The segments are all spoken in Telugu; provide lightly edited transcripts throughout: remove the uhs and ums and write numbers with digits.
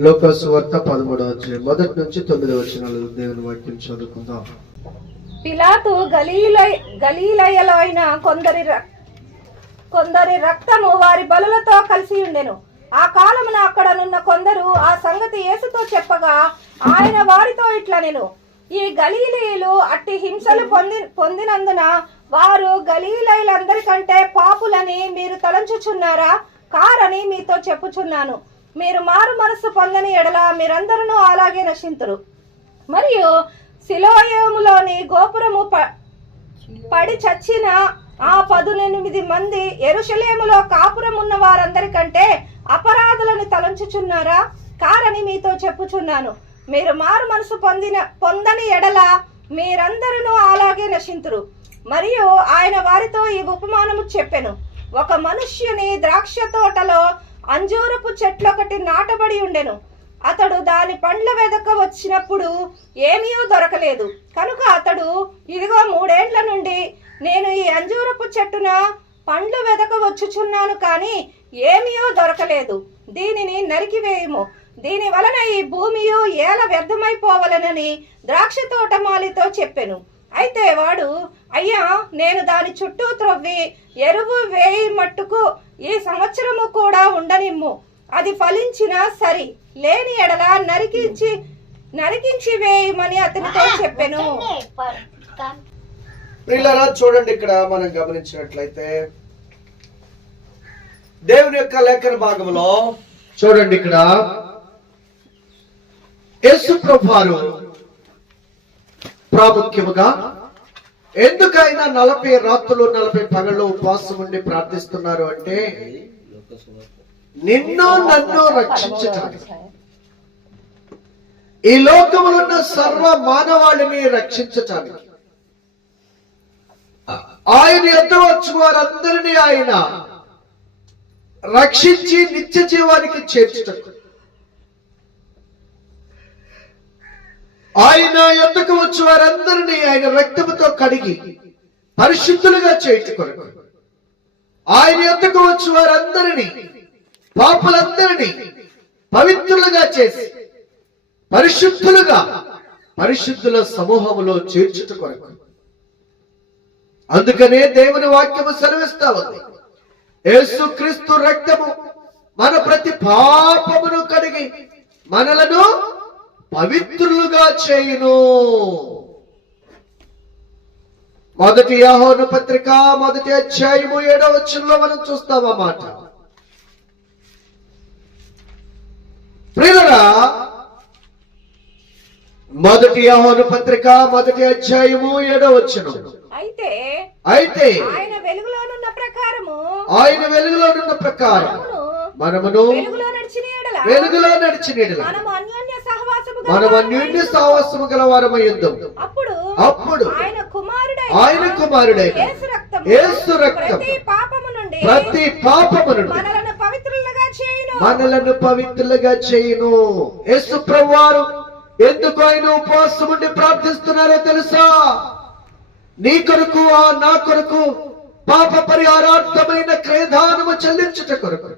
లూకా సువార్త 13వ అధ్యాయం 1 నుంచి 9 వచనాలు దేవుని వాక్యం చదువుకుందాం. పిలాతు గలీలయలో అయిన కొందరి రక్తము వారి బలులతో కలిసి ఉండెను. ఆ కాలమున అక్కడనున్న కొందరు ఆ సంగతి యేసుతో చెప్పగా ఆయన వారితో ఇట్లనెను, ఈ గలీలీయులు అట్టి హింసలు పొందినందున వారు గలీలయులందరికంటే పాపులని మీరు తలంచుచున్నారా? కారని మీతో చెప్పుచున్నాను. మీరు మారు మనస్సు పొందని ఎడల మీరందరూ అలాగే నశింతురు. మరియు సిలోయములోని గోపురము పడి చచ్చిన ఆ 18 మంది యెరూషలేములో కాపురం ఉన్న వారందరికంటే అపరాధులను తలంచుచున్నారా? కారని మీతో చెప్పుచున్నాను. మీరు మారు మనసు పొందని ఎడల మీరందరూ అలాగే నశింతురు. మరియు ఆయన వారితో ఈ ఉపమానము చెప్పెను. ఒక మనుష్యుని ద్రాక్ష తోటలో అంజూరపు చెట్లొకటి నాటబడి ఉండెను. అతడు దాని పండ్ల వెదక వచ్చినప్పుడు ఏమీ దొరకలేదు. కనుక అతడు, ఇదిగో 3 ఏండ్ల నుండి నేను ఈ అంజూరపు చెట్టున పండ్లు వెదక వచ్చుచున్నాను, కానీ ఏమీ దొరకలేదు. దీనిని నరికివేయము. దీని వలన ఈ భూమియు ఏల వ్యర్థమైపోవలనని ద్రాక్ష తోటమాలితో చెప్పెను. అయితే వాడు, అయ్యా, నేను దాని చుట్టూ త్రవ్వి ఎరువు వేయి మట్టుకు ఈ సంవత్సరము కూడా ఉండనిమ్ము. అది ఫలించిన సరి, లేని ఎడల నరికించి వేయమని అతనితో చెప్పెను. ప్రియులారా, చూడండి, ఇక్కడ మనం గమనించినట్లయితే దేవుని యొక్క లేఖన భాగంలో చూడండి, ఇక్కడ యేసు ప్రభువారు ప్రాముఖ్యముగా ఎందుకైనా 40 రాత్రులు 40 పగళ్ళు ఉపవాసం ఉండి ప్రార్థిస్తున్నారు అంటే, నిన్ను నన్ను రక్షించటానికి, ఈ లోకములో ఉన్న సర్వ మానవాళిని రక్షించటానికి, ఆయన యొద్ద వచ్చు వారందరినీ ఆయన రక్షించి నిత్య జీవానికి చేర్చుటకు, ఆయన యొద్దకు వచ్చు వారందరినీ ఆయన రక్తముతో కడిగి పరిశుద్ధులుగా చేయుటకు, ఆయన యొద్దకు వచ్చు వారందరినీ, పాపులందరినీ పవిత్రులుగా చేసి పరిశుద్ధుల సమూహములో చేర్చుట కొరకు. అందుకనే దేవుని వాక్యము సెలవిస్తా ఉంది, యేసుక్రీస్తు రక్తము మన ప్రతి పాపమును కడిగి మనలను పవిత్రులుగా చేయును. 1 యోహాను పత్రిక 1వ అధ్యాయము 7వ వచనంలో మనం చూస్తాం ఆ మాట. ప్రియులారా, 1 యోహాను పత్రిక 1వ అధ్యాయము 7వ వచనం, అయితే ఆయన వెలుగులోనున్న ప్రకారము మనమును వెలుగులో నడిచిన ఎడల మనం అన్యోన్య సహవాసము గలవారమై ఉందాము. అప్పుడు ఆయన కుమారుడైన యేసు రక్తం ప్రతి పాపము నుండి మనలను పవిత్రులుగా చేయును. యేసు ప్రభువారు ఎందుకు ఆయన ఉపవాసం ఉండి ప్రార్థిస్తున్నారో తెలుసా? నీ కొరకు, నా కొరకు పాప పరిహారార్థమైన క్రయదానము చెల్లించుట కొరకు,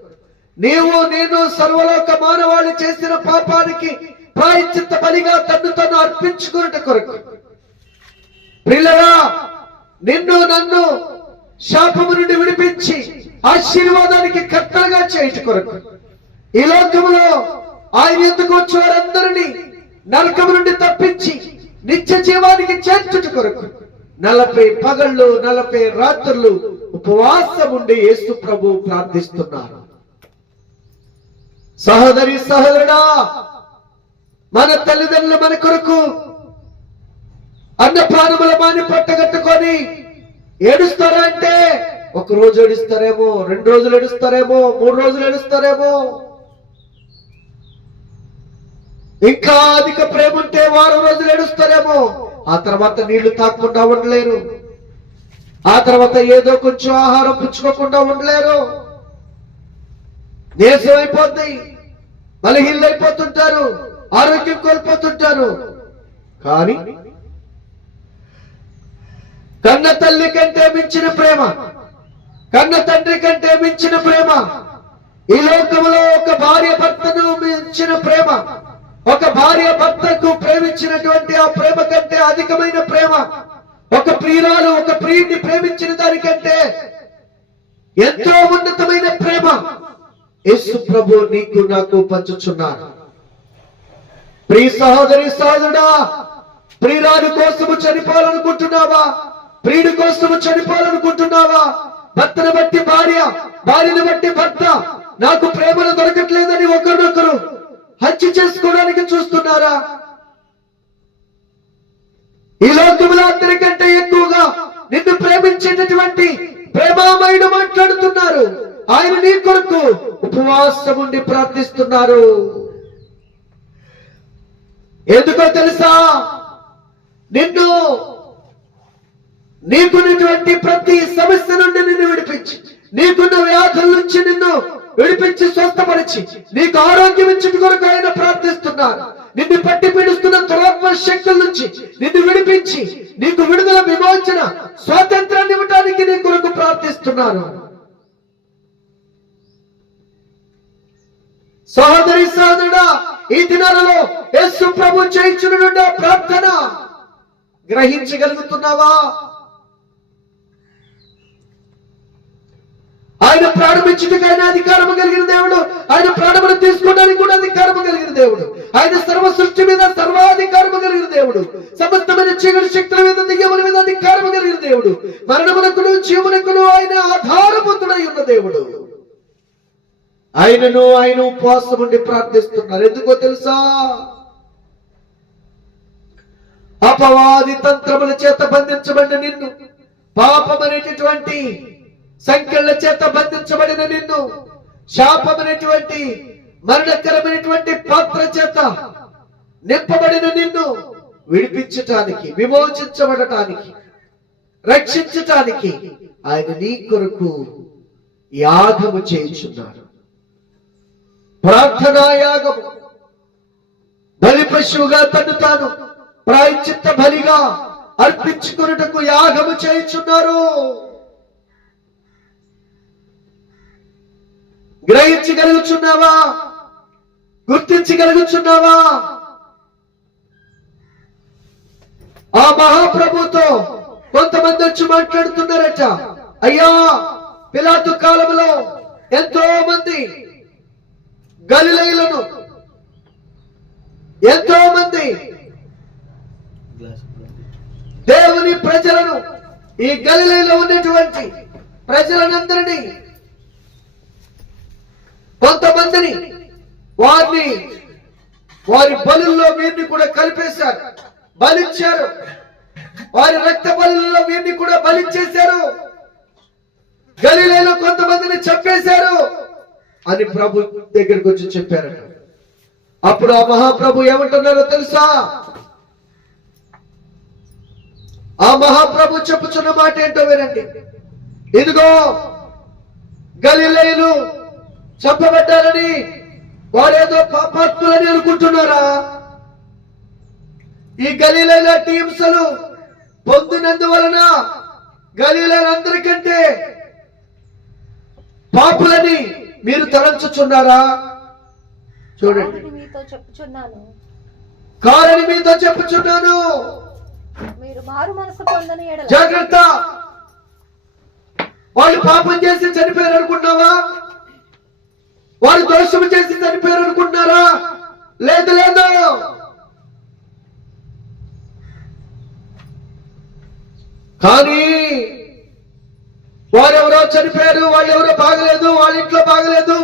నీవు నేను సర్వలోక మానవాళి చేసిన పాపానికి ప్రాయశ్చిత్త బలిగా తను అర్పించుకున్నట కొరకు. ప్రియులారా, నిన్ను నన్ను శాపము నుండి విడిపించి ఆశీర్వాదానికి కర్తలుగా చేయుట కొరకు, ఈ లోకములో ఆయన ఎందుకు వచ్చే వారందరినీ నరకము నుండి తప్పించి నిత్య జీవానికి చేర్చుట కొరకు 40 పగళ్ళు 40 రాత్రులు ఉపవాసం ఉండి యేసు ప్రభు ప్రార్థిస్తున్నారు. సహోదరి సహోదరుడా, మన తల్లిదండ్రులు మన కొరకు అన్న ప్రాణముల మాని పట్టగట్టుకొని ఏడుస్తారా అంటే, 1 రోజు ఏడుస్తారేమో, 2 రోజులు ఏడుస్తారేమో, 3 రోజులు ఏడుస్తారేమో. ఇంకా అధిక ప్రేమ ఉంటే 1 వారం రోజులు ఏడుస్తారేమో. ఆ తర్వాత నీళ్లు తాకుండా ఉండలేరు. ఆ తర్వాత ఏదో కొంచెం ఆహారం పుచ్చుకోకుండా ఉండలేరు. నీరసం అయిపోద్ది, బలహీనైపోతుంటారు, ఆరోగ్యం కోల్పోతుంటారు. కానీ కన్న తల్లి కంటే మించిన ప్రేమ, కన్న తండ్రి కంటే మించిన ప్రేమ ఈ లోకంలో ఒక భార్య భర్తను ఇచ్చిన ప్రేమ, ఒక భార్య భర్తకు ప్రేమించినటువంటి ఆ ప్రేమ కంటే అధికమైన ప్రేమ, ఒక ప్రియురాలు ఒక ప్రియుడిని ప్రేమించిన దానికంటే ఎంతో ఉన్నతమైన ప్రేమ యేసు ప్రభు నీకు నాకు పంచుచున్నాడు. ప్రియ సహోదరి సహోదరుడా, ప్రియురాలు కోసము చనిపోవాలనుకుంటున్నావా? ప్రియుడి కోసము చనిపోవాలనుకుంటున్నావా? భర్తను బట్టి భార్య, భార్యను బట్టి భర్త నాకు ప్రేమను దొరకట్లేదని ఒకరినొకరు హత్య చేసుకోవడానికి చూస్తున్నారా? ఈ లోకంలో అందరికంటే ఎక్కువగా నిన్ను ప్రేమించేటటువంటి ప్రేమామయుడు మాట్లాడుతున్నారు. ఆయన నీ కొరకు ఉపవాసం ఉండి ప్రార్థిస్తున్నారు. ఎందుకో తెలుసా? నీకున్నటువంటి ప్రతి సమస్య నుండి నిన్ను విడిపించి, నీకున్న వ్యాధుల నుంచి నిన్ను విడిపించి స్వస్థపరిచి నీకు ఆరోగ్యం ఇచ్చిన కొరకు ఆయన ప్రార్థిస్తున్నారు. నిన్ను పట్టి పీడిస్తున్న దురాత్మ శక్తుల నుంచి నిన్ను విడిపించి నీకు విడుదల, విమోచన, స్వాతంత్రాన్ని ఇవ్వడానికి నీ కొరకు ప్రార్థిస్తున్నారు. సహోదరి సహోదరుడా, ఈ దినాలలో యేసు ప్రభు చేయించున్న ప్రార్థన గ్రహించగలుగుతున్నావా? ఆయన ప్రారంభించుటకు ఆయన అధికారం కలిగిన దేవుడు, ఆయన ప్రాణమును తీసుకోవడానికి కూడా అధికారం కలిగిన దేవుడు, ఆయన సర్వ సృష్టి మీద సర్వాధికారం కలిగిన దేవుడు, సమస్తమైన చీకటి శక్తుల మీద, దెయ్యముల మీద అధికారం కలిగిన దేవుడు, మరణమునకును జీవమునకును ఆయన ఆధారభూతుడై ఉన్న దేవుడు. ఆయన ఉపవాసం ఉండి ప్రార్థిస్తున్నారు. ఎందుకో తెలుసా? అపవాది తంత్రముల చేత బంధించబడిన నిన్ను, పాపమనేటటువంటి సంఖ్యల చేత బంధించబడిన నిన్ను, శాపమనేటువంటి మరణకరమైనటువంటి పాత్ర చేత నింపబడిన నిన్ను విడిపించటానికి, విమోచించబడటానికి, రక్షించటానికి ఆయన నీ కొరకు యాగము చేయుచున్నారు. ప్రార్థనా యాగము. బలి పశువుగా తను తాను ప్రాయశ్చిత్త బలిగా అర్పించుకున్నటకు యాగము చేయుచున్నారు. గ్రహించగలుగుచున్నావా? గుర్తించగలుగుచున్నావా? ఆ మహాప్రభుతో కొంతమంది వచ్చి మాట్లాడుతున్నారట. అయ్యా, పిలాతు కాలంలో ఎంతో మంది గలిలయులను, ఎంతో మంది దేవుని ప్రజలను, ఈ గలిలయలో ఉన్నటువంటి ప్రజలనందరినీ, కొంతమందిని వారి బలుల్లో వీరిని కూడా కలిపేశారు, బలిచ్చారు. వారి రక్త బలుల్లో వీరిని కూడా బలిచ్చేశారు. గలిలయలో కొంతమందిని చంపేశారు అని ప్రభు దగ్గరికి వచ్చి చెప్పారట. అప్పుడు ఆ మహాప్రభు ఏమంటున్నారో తెలుసా? ఆ మహాప్రభు చెప్పుచున్న మాట ఏంటో వినండి. ఇదిగో, గలిలయులు చంపబడ్డారని వారేదో పాపాత్ములని అనుకుంటున్నారా? ఈ గలిలయల హింసలు పొందినందువలన గలిలయులందరికంటే పాపులని మీరు తలంచుచున్నారా? చూడండి, కారణి మీతో చెప్పుచున్నాను, మీరు మారు మనసు పొందని ఎడల జాగ్రత్త. వాళ్ళు పాపం చేసి చనిపోయారు అనుకున్నావా? వారు దోషము చేసి చనిపోయారు అనుకుంటున్నారా? లేదు లేదు. కానీ వారెవరో చనిపోయారు, వాళ్ళెవరో బాగలేదు, వాళ్ళ ఇంట్లో బాగలేదు,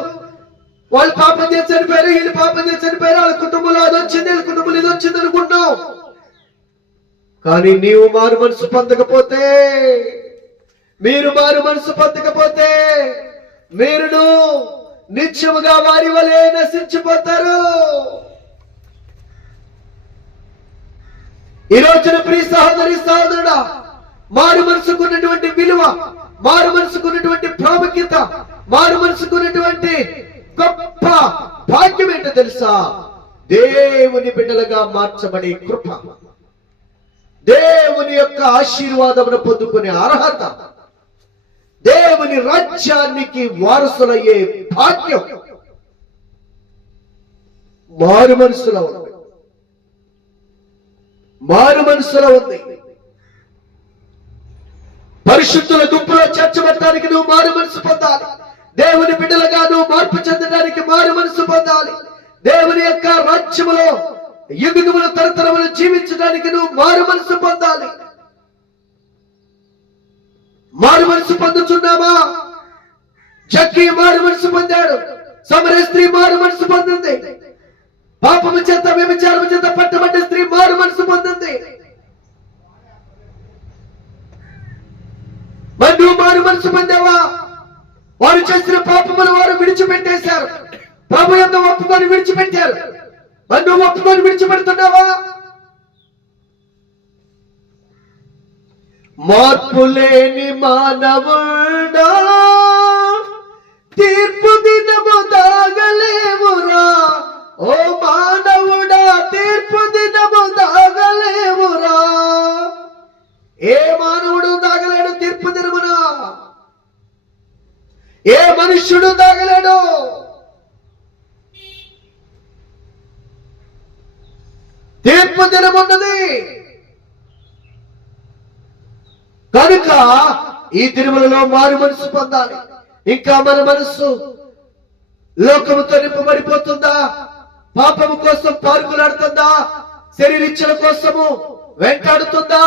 వాళ్ళు పాపం చేసి చనిపోయారు, వీళ్ళు పాపం చేసి చనిపోయారు, వాళ్ళ కుటుంబంలో అది వచ్చింది, వీళ్ళ కుటుంబంలో ఇది వచ్చింది అనుకుంటున్నావు. కానీ నీవు మారు మనసు పొందకపోతే, మీరు మారు మనసు పొందకపోతే మీరును నిత్యముగా వారి వలె నశించిపోతారు. ఈ రోజున ప్రియ సహోదరి సహోదరుడా, మారు మనసుకున్నటువంటి విలువ, మారు మనసుకున్నటువంటి ప్రాముఖ్యత, మారు మనసుకున్నటువంటి గొప్ప భాగ్యం ఏంటో తెలుసా? దేవుని బిడ్డలుగా మార్చబడే కృప, దేవుని యొక్క ఆశీర్వాదమును పొందుకునే అర్హత, దేవుని రాజ్యానికి వారసులయ్యే భాగ్యం మారు మనసులో ఉంది. మారు మనసులో ఉంది. పరిశుద్ధుల గుంపులో చేర్చబడటానికి నువ్వు మారు మనసు పొందాలి. దేవుని బిడ్డలుగా నువ్వు మార్పు చెందడానికి మారు మనసు పొందాలి. దేవుని యొక్క రాజ్యములో యుగములు తరతరములు జీవించడానికి నువ్వు మారు మనసు పొందాలి. మారు మనసు పొందుతున్నామా? జక్కి మారు మనసు పొందాడు. సమరయ స్త్రీ మారు మనసు పొందింది. పాపము చేత వ్యభిచారము చేత పట్టబడ్డ స్త్రీ మారు మనసు పొందింది. మరి నువ్వు మారు మనసు పొందావా? వారు చేసిన పాపములు వారు విడిచిపెట్టేశారు. ప్రభు యందు ఒప్పుకొని విడిచిపెట్టారు. మరి నువ్వు ఒప్పుకొని విడిచిపెడుతున్నావా? మార్పు లేని మానవుడా, తీర్పు దినము దాగలేవురా. ఓ మానవుడా, తీర్పు దినము దాగలేవురా. ఏ మానవుడు దాగలేడు తీర్పు దినమున. ఏ మనుష్యుడు దాగలేడు. తీర్పు దినమున్నది కనుక ఈ తిరుమలలో మారు మనసు పొందాలి. ఇంకా మన మనస్సు లోకముతో నింపబడిపోతుందా? పాపము కోసం పారుకులాడుతుందా? శరీరిచ్చల కోసము వెంటాడుతుందా?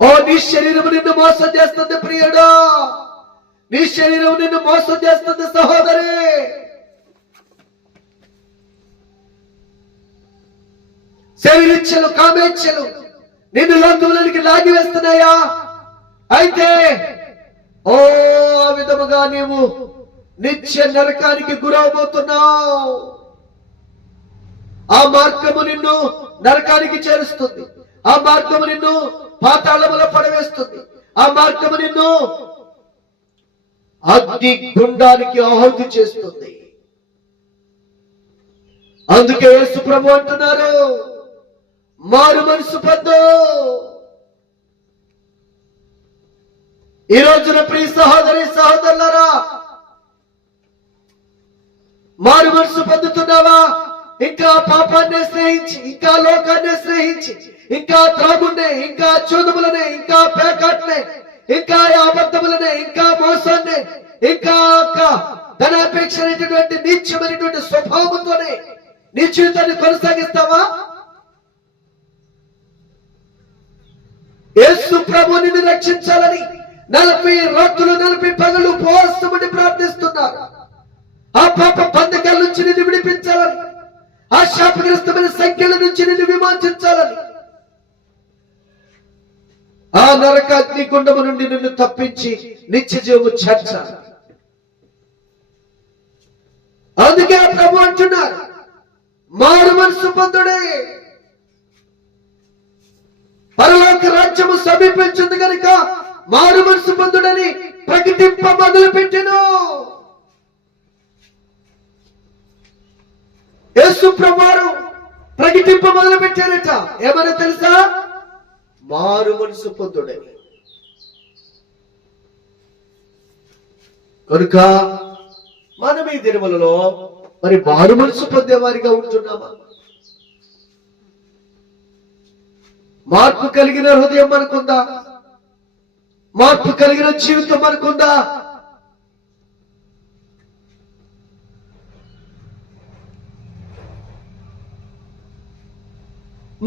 ఓ నీ శరీరము నిన్ను మోసం చేస్తుంది ప్రియుడా. నీ శరీరం నిన్ను మోసం చేస్తుంది సహోదరి. శరీరిచ్చలు కామేచ్ఛలు నిన్ను లోకంలోనికి లాగి వేస్తున్నాయా? అయితే ఓ ఆ విధముగా నీవు నిత్య నరకానికి గురవబోతున్నావు. ఆ మార్గము నిన్ను నరకానికి చేరుస్తుంది. ఆ మార్గము నిన్ను పాతాళములో పడవేస్తుంది. ఆ మార్గము నిన్ను అగ్ని గుండానికి ఆహుతి చేస్తుంది. అందుకే యేసు ప్రభు అంటున్నారు, మారు మనసు పొందు. ఈ రోజున ప్రియ సహోదరి సహోదరులారా, మారు మనసు పొందుతున్నావా? ఇంకా పాపాన్ని స్నేహించి, ఇంకా లోకాన్ని స్నేహించి, ఇంకా త్రాగుండే, ఇంకా చూదుములనే, ఇంకా పేకాట్నే, ఇంకా అబద్ధములనే, ఇంకా మోసాన్ని, ఇంకా ధనాపేక్ష అనేటటువంటి నీచమైనటువంటి స్వభావంతోనే నీ జీవితాన్ని కొనసాగిస్తావా? యేసు ప్రభు నిన్ను రక్షించాలని 40 రాత్రులు 40 పగలు ఉపవాసముని ప్రార్థిస్తున్నారు. ఆ పాప బంధకాల నుంచి నిన్ను విడిపించాలని, ఆ శాపగ్రస్తమైన సంఖ్యల నుంచి నిన్ను విమోచించాలని, ఆ నరకాగ్ని గుండము నుండి నిన్ను తప్పించి నిత్య జీవము చేర్చాలి. అందుకే ప్రభు అంటున్నారు, మారు మనసు పొందుడే. పరలోక రాజ్యము సమీపించింది కనుక మారు మనసు పొందుడని ప్రకటింప మొదలు పెట్టెను. యేసు ప్రభువారు ప్రకటింప మొదలు పెట్టారట. ఏమన్నా తెలుసా? మారు మనసు పొందుడని. కనుక మనం ఈ దినములలో మరి మారు మనసు పొందేవారిగా ఉంటున్నామా? మార్పు కలిగిన హృదయం మనకుందా? మార్పు కలిగిన జీవితం మనకుందా?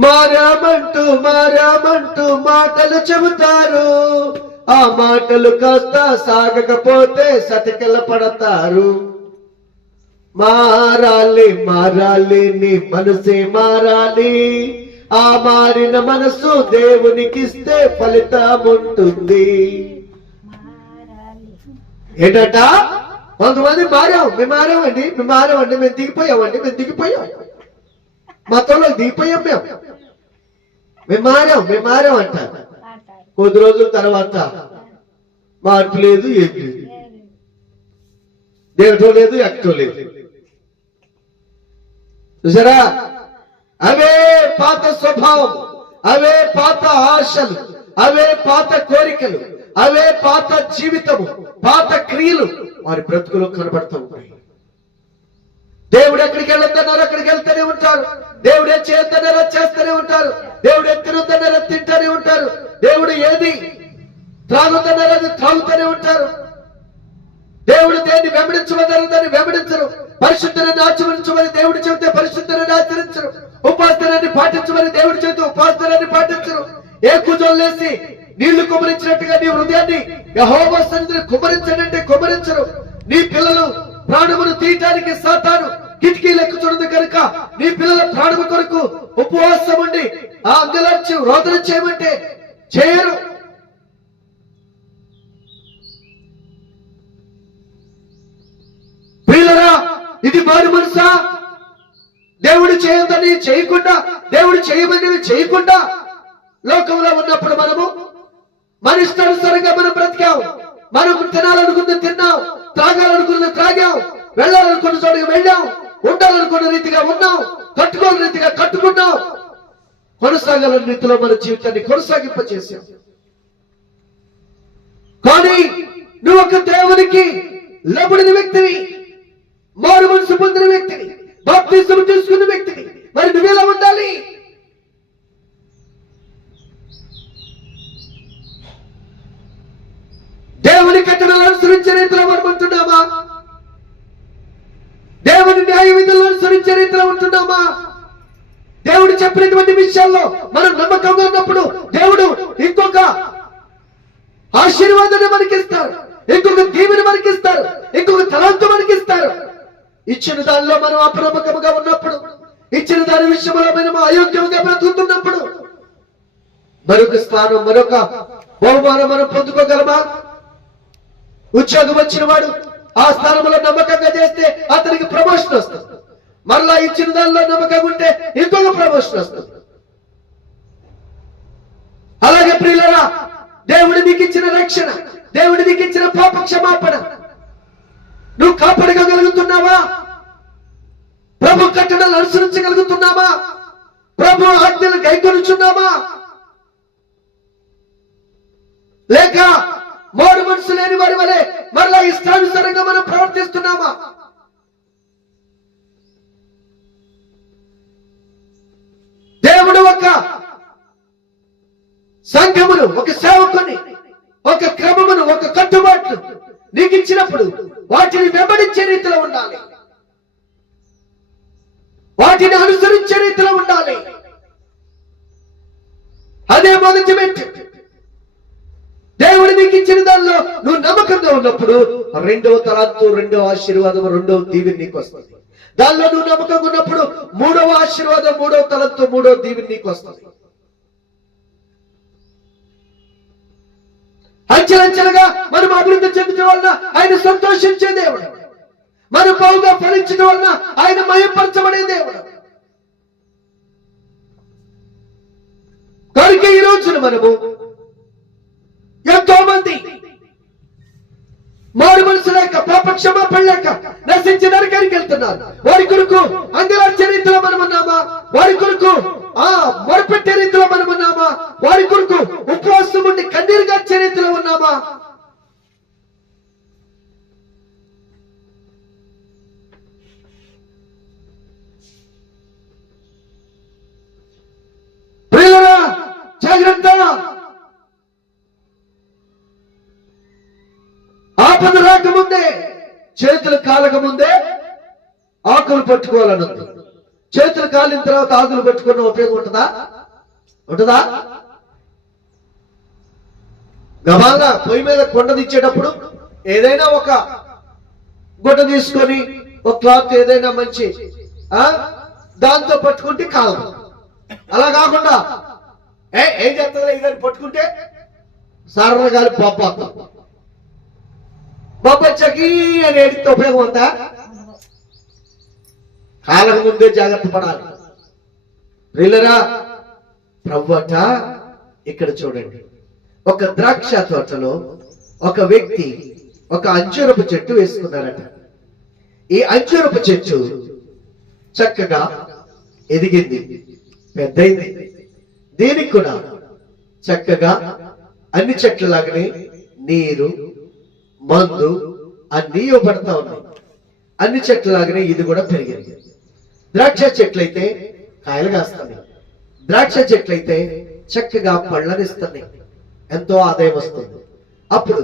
మారామంటూ మాటలు చెబుతారు. ఆ మాటలు కాస్త సాగకపోతే సతికల పడతారు. మారాలి నీ మనసే మారాలి. ఆ మారిన మనసు దేవునికిస్తే ఫలితం ఉంటుంది. ఏంటట? కొంతమంది మేము మారామండి, మేము దిగిపోయాం. మతంలో దిగిపోయాం, మేము మారాం అంటారు. కొద్ది రోజుల తర్వాత మార్పు లేదు, ఏం లేదు, దేవటో లేదు, ఎక్కటో లేదు. చూసారా? అవే పాత స్వభావం, అవే పాత ఆశలు, అవే పాత కోరికలు, అవే పాత జీవితము, పాత క్రియలు వారి బ్రతుకులో కనబడుతూ ఉన్నాయి. ఎక్కడికి వెళ్ళొద్దన్నారు అక్కడికి వెళ్తూనే ఉంటారు. దేవుడు ఏం చేయొద్దన్నారు అది చేస్తూనే ఉంటారు. దేవుడు ఏం తినొద్దన్నారు అది తింటూనే ఉంటారు. దేవుడు ఏది త్రాగుతున్నారు అది త్రాగుతూనే ఉంటారు. దేవుడు దేన్ని వెంబడించమన్నారు దాన్ని వెంబడించరు. పరిశుద్ధులను ఆచరించమని దేవుడు చెబితే పరిశుద్ధులను ఆచరించరు. ఉపాసనాన్ని పాటించమని దేవుడు చెబితే ఉపాసనాన్ని పాటించరు. ఏ కుజోలేసి నీళ్లు కుమరించినట్టుగా నీ హృదయాన్ని యెహోవా సన్నిధిని కుమరించనంటే కుమరించరు. నీ పిల్లలు ప్రాణమును తీయటానికి సాతాను కిటికీలు ఎక్కుచున్నది కనుక నీ పిల్లల ప్రాణము కొరకు ఉపవాసం ఉండి ఆ అంగలార్చి రోదన చేయమంటే చేయరు. ప్రియులరా, ఇది మారు మనసా? దేవుడు చేయొద్దని చేయకుండా, దేవుడు చేయమని చేయకుండా లోకంలో ఉన్నప్పుడు మనము మన ఇష్టానుసారంగా మనం బ్రతికాం. మనం తినాలనుకున్నది తిన్నాం, త్రాగాలనుకున్నది త్రాగాం, వెళ్ళాలనుకున్న చోటుకి వెళ్ళాం, ఉండాలనుకున్న రీతిగా ఉన్నాం, కట్టుకోని రీతిగా కట్టుకున్నాం, కొనసాగాలని రీతిలో మన జీవితాన్ని కొనసాగింపచేసాం. కానీ నువ్వు ఒక దేవునికి లోబడిన వ్యక్తివి, మారు మనసు పొందిన వ్యక్తివి, బాప్తిజం తీసుకున్న వ్యక్తివి. మరి నువ్వెలా ఉండాలి? దేవుని కట్టడలు అనుసరించే రీతిలో మనం ఉంటున్నామా? దేవుని న్యాయ విధులను అనుసరించే రీతిలో ఉంటున్నామా? దేవుడు చెప్పినటువంటి విషయాల్లో మనం నమ్మకంగా ఉన్నప్పుడు దేవుడు ఇంకొక ఆశీర్వాదాన్ని మనకిస్తారు, ఇంకొక దీవెని మనకిస్తారు, ఇంకొక తలంతు మనకిస్తారు. ఇచ్చిన దానిలో మనం అప్రమకముగా ఉన్నప్పుడు, ఇచ్చిన దాని విషయంలో మనం అయోగ్యంగా బ్రతుకుతున్నప్పుడు మరొక స్థానం, మరొక బహుమానం మనం పొందుకోగలమా? ఉద్యోగం వచ్చిన వాడు ఆ స్థానంలో నమ్మకంగా చేస్తే అతనికి ప్రమోషన్ వస్తుంది. మరలా ఇచ్చిన దానిలో నమ్మకంగా ఉంటే ఇంకొక ప్రమోషన్ వస్తుంది. అలాగే ప్రియులరా, దేవుడు నీకు ఇచ్చిన రక్షణ, దేవుడు నీకు ఇచ్చిన పాప క్షమాపణ నువ్వు కాపాడగలుగుతున్నావా? ప్రభు కట్టడలు అనుసరించగలుగుతున్నామా? ప్రభు ఆజ్ఞలు గైకొనుచున్నామా? లేక మారు మనసు లేని వారి వలె మరలా ఇష్టానుసారంగా మనం ప్రవర్తిస్తున్నామా? దేవుడు ఒక సంఘమును, ఒక సేవకుని, ఒక క్రమమును, ఒక కట్టుబాట్లు నీకు ఇచ్చినప్పుడు వాటిని వెంబడించే రీతిలో ఉండాలి, వాటిని అనుసరించే రీతిలో ఉండాలి. అదే మొదటి మెట్టు. దేవుడు నీకు ఇచ్చిన దానిలో నువ్వు నమ్మకంగా ఉన్నప్పుడు రెండవ తలాంతు, రెండవ ఆశీర్వాదం, రెండవ దీవెన నీకు వస్తుంది. దానిలో నువ్వు నమ్మకంగా ఉన్నప్పుడు మూడవ ఆశీర్వాదం, మూడవ తలంతు, మూడవ దీవెన నీకు వస్తుంది. అంచెలంచెలుగా మనం అభివృద్ధి చెందడం వలన ఆయన సంతోషించే దేవుడు, మనం బాగుగా ఫలించడం వలన ఆయన మహిమపరచబడే దేవుడు. కనుక ఈ రోజున మనము ఎంతో మంది మారు మనసు లేక, పాప క్షమాపణ లేక నశించి నరకానికి వెళ్తున్నారు. వారి కొరకు అంగలార్చే రీతిలో మనం ఉన్నామా? వారి కొరకు మొరపెట్టే రీతిలో మనం ఉన్నామా? వారి కొరకు ఉపవాసం ఉండి కన్నీరు గార్చే రీతిలో ఉన్నామా? ప్రియులారా, జాగ్రత్త. ఆపద రాకముందే, చేతులు కాలక ముందే ఆకులు పట్టుకోవాలని ఉంది. చేతులు కాలిన తర్వాత ఆకులు పట్టుకున్న ఉపయోగం ఉంటుందా? ఉంటుందా? గబాల్గా పొయ్యి మీద కొండ దించేటప్పుడు ఏదైనా ఒక గుడ్డ తీసుకొని, ఒక క్లాత్ ఏదైనా మంచి దాంతో పట్టుకుంటే కాదు. అలా కాకుండా ఏం చేస్తుందో ఇదని పట్టుకుంటే సారణ గాలి పోతాం. బొబ్బచ్చకి అని ఏడితే ఉపయోగం ఉందా? కాలం ముందే జాగ్రత్త పడాలి. ప్రియులరా, ప్రభువట ఇక్కడ చూడండి, ఒక ద్రాక్ష తోటలో ఒక వ్యక్తి ఒక అంజూరపు చెట్టు వేసుకున్నారట. ఈ అంజూరపు చెట్టు చక్కగా ఎదిగింది, పెద్దయింది. దీనికి కూడా చక్కగా అన్ని చెట్లలాగానే నీరు, మందు అన్నీ ఇవ్వబడతా ఉన్నాయి. అన్ని చెట్లలాగానే ఇది కూడా పెరిగింది. ద్రాక్ష చెట్లయితే కాయలు కాస్తాయి, ద్రాక్ష చెట్లయితే చక్కగా పళ్ళనిస్తున్నాయి, ఎంతో ఆదాయం వస్తుంది. అప్పుడు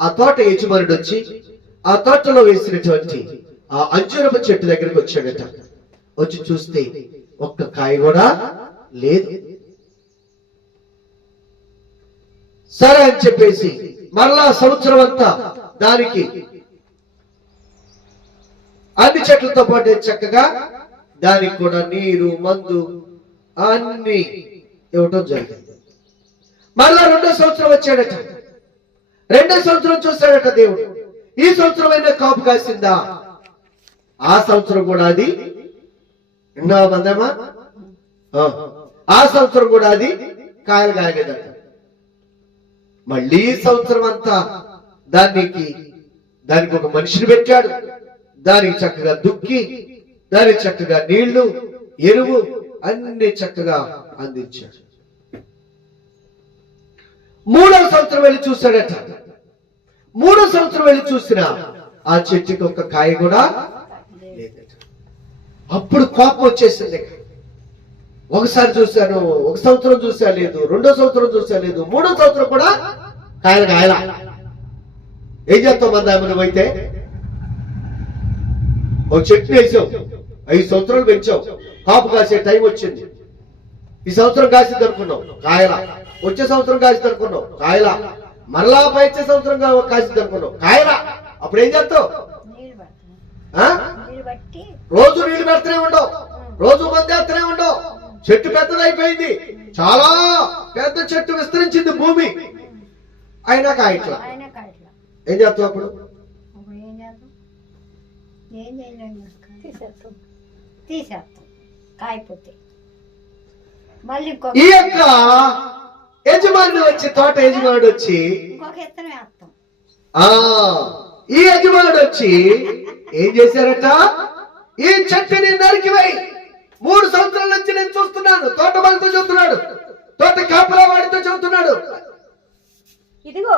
ఆ తోట యజమానుడు వచ్చి ఆ తోటలో వేసినటువంటి ఆ అంజూరపు చెట్టు దగ్గరికి వచ్చాడట. వచ్చి చూస్తే ఒక్క కాయ కూడా లేదు. సరే అని చెప్పేసి మరలా సంవత్సరం అంతా దానికి అన్ని చెట్లతో పాటు చక్కగా దానికి కూడా నీరు, మందు అన్ని ఇవ్వటం జరిగింది. మరలా రెండో సంవత్సరం వచ్చాడట. రెండో సంవత్సరం చూశాడట దేవుడు, ఈ సంవత్సరం అయినా కాపు కాసిందా? ఆ సంవత్సరం కూడా అది మందమా, ఆ సంవత్సరం కూడా అది కాయలు కాయలేదట. మళ్ళీ సంవత్సరం అంతా దానికి ఒక మనిషిని పెట్టాడు, దానికి చక్కగా దుక్కి, దానికి చక్కగా నీళ్లు, ఎరువు అన్ని చక్కగా అందించాడు. మూడవ సంవత్సరం వెళ్ళి చూశాడట. మూడో సంవత్సరం వెళ్ళి చూసినా ఆ చెట్టుకి ఒక కాయ కూడా లేదట. అప్పుడు కోపం వచ్చేసింది. ఒకసారి చూశాను, ఒక సంవత్సరం చూసా లేదు, రెండో సంవత్సరం చూసా లేదు, మూడో సంవత్సరం కూడా కాయలు కాయలా. ఏం చేస్తాం మందా నువ్వైతే? ఒక చెట్టు వేసావు, 5 సంవత్సరాలు పెంచావు, కాపు కాసే టైం వచ్చింది. ఈ సంవత్సరం కాసింది అనుకున్నావు, కాయలా. వచ్చే సంవత్సరం కాసింది అనుకున్నావు, కాయలా. మరలా పైచే సంవత్సరం కాసింది అనుకున్నావు, కాయలా. అప్పుడు ఏం చేస్తావు? రోజు నీళ్లు పెడుతూనే ఉండవు, రోజు మంది వేస్తూనే ఉండవు. చెట్టు పెద్దదైపోయింది, చాలా పెద్ద చెట్టు విస్తరించింది భూమి. అయినా కాయట్లా. ఏం చేస్తావు అప్పుడు? ఈ యొక్క యజమానుడు వచ్చి, తోట యజమానుడు వచ్చి, ఈ యజమానుడు వచ్చి ఏం చేశారట? ఈ చెట్టుని నరికివేయి. 3 సంవత్సరాల నుంచి నేను చూస్తున్నాను, తోట వాళ్ళతో చెబుతున్నాడు, తోట కాపలా వాడితో చెబుతున్నాడు. ఇదిగో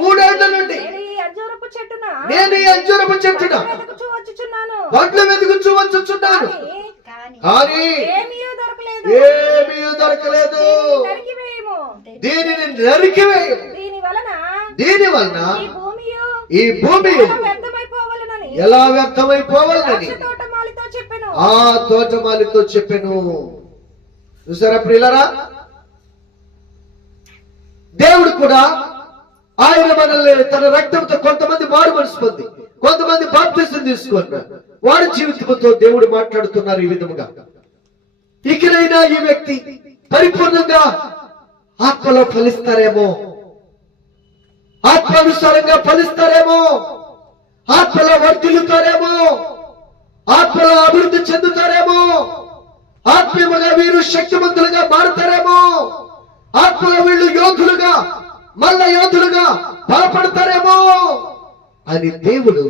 3 ఏళ్ల నుండి నేను ఈ అంజూరపు చెట్టున వడ్లు వెతుకుచూ వచ్చుచున్నాను, కానీ ఏమీ దొరకలేదు. దీనిని నరికివేయు. దీని వలన ఈ భూమి ఎలా వ్యర్థమైపోవాలని ఆ తోటమాలితో చెప్పెను. చూసారా ప్రియులారా? దేవుడు కూడా ఆయన మనల్ని తన రక్తంతో కొంతమంది మారు మనసు పొంది, కొంతమంది బాప్తిసం తీసుకున్నారు. వారి జీవితంతో దేవుడు మాట్లాడుతున్నారు ఈ విధముగా. ఇకనైనా ఈ వ్యక్తి పరిపూర్ణంగా ఆత్మలో ఫలిస్తారేమో, ఆత్మానుసారంగా ఫలిస్తారేమో, ఆత్మలో వర్ధిల్లుతారేమో, ఆత్మలో అభివృద్ధి చెందుతారేమో, ఆత్మీయంగా వీరు శక్తివంతులుగా మారుతారేమో, ఆత్మలో వీళ్ళు యోధులుగా మల్ల యోధులుగా బలపడతారేమో అని దేవుడు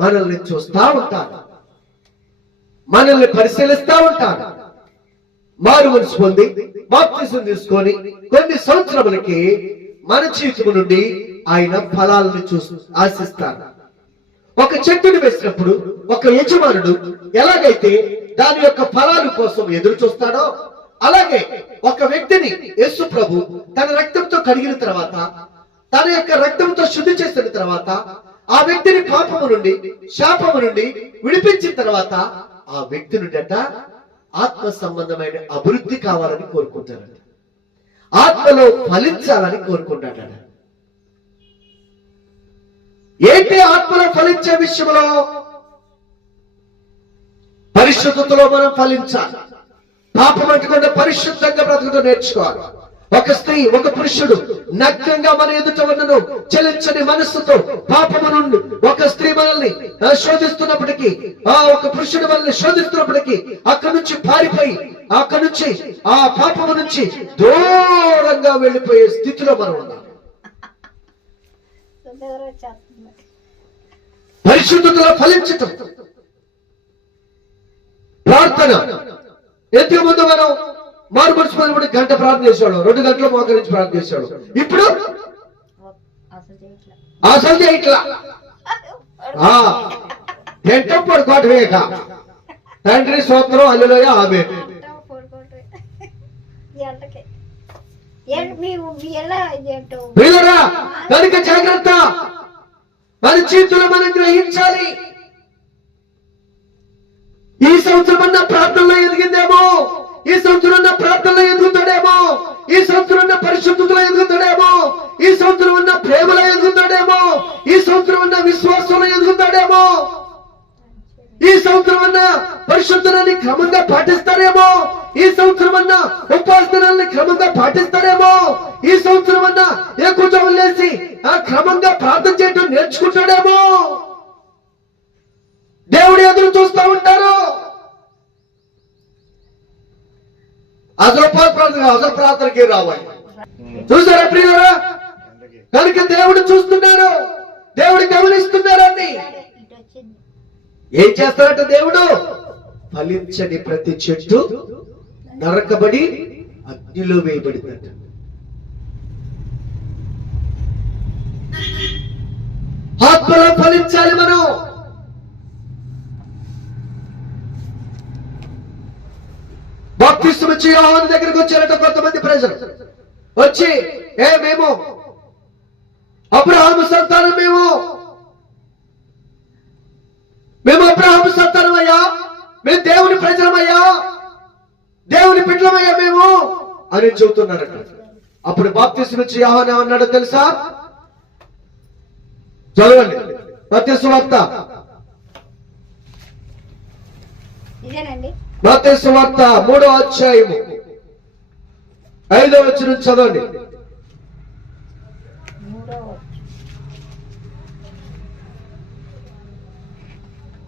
మనల్ని చూస్తా ఉంటాడు, మనల్ని పరిశీలిస్తా ఉంటాడు. మారు మనసు పొంది బాప్తిసం తీసుకొని కొన్ని సంవత్సరములకి మన జీవితం నుండి ఆయన ఫలాలను ఆశిస్తాడు. ఒక చెట్టుని వేసినప్పుడు ఒక యజమానుడు ఎలాగైతే దాని యొక్క ఫలాల కోసం ఎదురు చూస్తాడో, అలాగే ఒక వ్యక్తిని యేసు ప్రభు తన రక్తంతో కడిగిన తర్వాత, తన యొక్క రక్తంతో శుద్ధి చేసిన తర్వాత, ఆ వ్యక్తిని పాపము నుండి, శాపము నుండి విడిపించిన తర్వాత, ఆ వ్యక్తి నుండి ఆత్మ సంబంధమైన అభివృద్ధి కావాలని కోరుకుంటాడు, ఆత్మలో ఫలించాలని కోరుకుంటాడు. ఏంటి ఆత్మలో ఫలించే విషయంలో? పరిశుద్ధతలో మనం ఫలించాలి. పాపం అంటకుండా పరిశుద్ధంగా బ్రతకడం నేర్చుకోవాలి. ఒక స్త్రీ, ఒక పురుషుడు నగ్నంగా మన ఎదుట ఉన్నను చెలించని మనస్సుతో పాపము నుండి ఒక స్త్రీ మనల్ని శోధిస్తున్నప్పటికీ, ఒక పురుషుడు మనల్ని శోధిస్తున్నప్పటికీ అక్కడి నుంచి పారిపోయి, అక్కడి నుంచి ఆ పాపము నుంచి దూరంగా వెళ్ళిపోయే స్థితిలో మనం ఉన్నాం. పరిశుద్ధతలో ఫలించటం, ప్రార్థన. ఎంతో ముందు మనం మారు మనసు పొందినప్పుడు 1 గంట ప్రార్థన చేసేవాడు, 2 గంటలు మోకరించి ప్రార్థన చేసేవాడు. ఇప్పుడు అసలు చేయట్లా. తింటాం పడుకోవటమే ఇక. తండ్రి స్తోత్రం హల్లెలూయా ఆమె. ప్రియులారా, కనుక జాగ్రత్త, మన జీవితంలో మనం గ్రహించాలి. ఈ సంవత్సరం అన్న ప్రార్థనలో ఎదిగిందేమో, ఈ సంవత్సరం ఉన్న ప్రార్థనలో ఎదుగుతాడేమో, ఈ సంవత్సరం ఉన్న పరిశుద్ధతలో ఎదుగుతాడేమో, ఈ సంవత్సరం ఉన్న ప్రేమలో ఎదుగుతాడేమో, ఈ సంవత్సరం ఉన్న విశ్వాసంలో ఎదుగుతాడేమో, ఈ సంవత్సరం అన్న పరిశుద్ధనాన్ని క్రమంగా పాటిస్తారేమో, ఈ సంవత్సరం అన్న ఉపాసనాన్ని క్రమంగా పాటిస్తారేమో, ఈ సంవత్సరం అన్న ఎక్కువ లేసి ఆ క్రమంగా ప్రార్థన చేయడం నేర్చుకుంటాడేమో. దేవుడు ఎదురు చూస్తూ ఉంటారు. అసలు ప్రార్థనకి రావాలి. చూసారా ప్రియులారా, కనుక దేవుడు చూస్తున్నారు, దేవుడు గమనిస్తున్నారని. ఏం చేస్తారంట దేవుడు? ఫలించని ప్రతి చెట్టు నరకబడి అగ్నిలో వేయబడిందంట. ఆత్మలో ఫలించాలి మనం. బాప్తిస్మం ఇచ్చి యోహాను దగ్గరికి వచ్చారట కొంతమంది ప్రజలు. వచ్చి మేము అబ్రహాము సంతానం, మేము అబ్రహాము సంతానమయ్యా, మేము దేవుని ప్రజలమయ్యా, దేవుని బిడ్డలమయ్యా మేము అని చెబుతున్నారట. అప్పుడు బాప్తిస్మం ఇచ్చి యోహాను ఏమన్నాడో తెలుసా? చదవండి మత్తయి సువార్త, మత్తయి సువార్త 3వ అధ్యాయము 5వ వచనం చదవండి.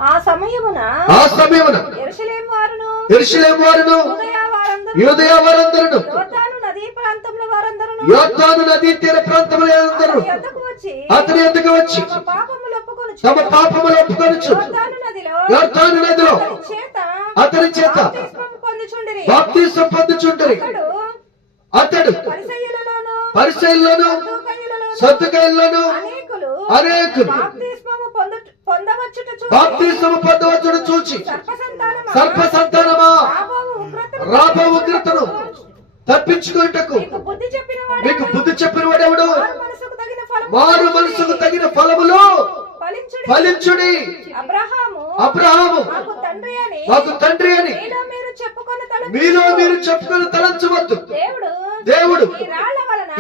ఆ సమయమున యెరూషలేము వారును యూదయ వారందరును యోర్దాను నదీ తీర ప్రాంతముల వారందరూ అతని యొద్దకు వచ్చి తమ పాపములు ఒప్పుకొనుచు యోర్దాను నదిలో అతని చేత బాప్తిస్మం పొందుచుండిరి. అతడు పరిసయ్యులలోను సద్దూకయ్యులలోను అనేకులు బాప్తిస్మము పొందవచ్చును చూచి, సర్ప సంతానమా, రాబో ఉగ్రతను తప్పించుకున్నటకు మీకు బుద్ధి చెప్పిన వాడెవడు? మారు మనసుకు తగిన ఫలములు ఫలించుడి. అబ్రహాము మాకు తండ్రి అని మీలో మీరు చెప్పుకొని తలంచవద్దు. దేవుడు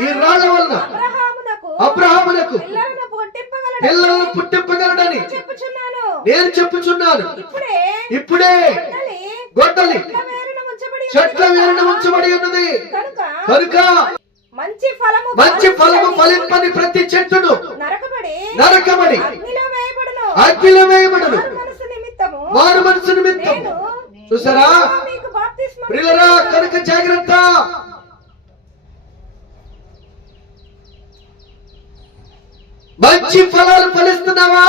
ఈ రాళ్ల వలన అబ్రహామునకు పిల్లలను పుట్టింపగలడని నేను చెప్పుచున్నాను. ఇప్పుడే గొడ్డలి చెట్ల వేరున ఉంచబడి ఉన్నది కనుక మంచి ఫలము ఫలింపని ప్రతి చెట్టును నరకబడి అగ్నిలో వేయబడును మారు మనసు నిమిత్తం. చూసారా ప్రియులారా, కనుక జాగ్రత్త. మంచి ఫలాలు ఫలిస్తున్నావా?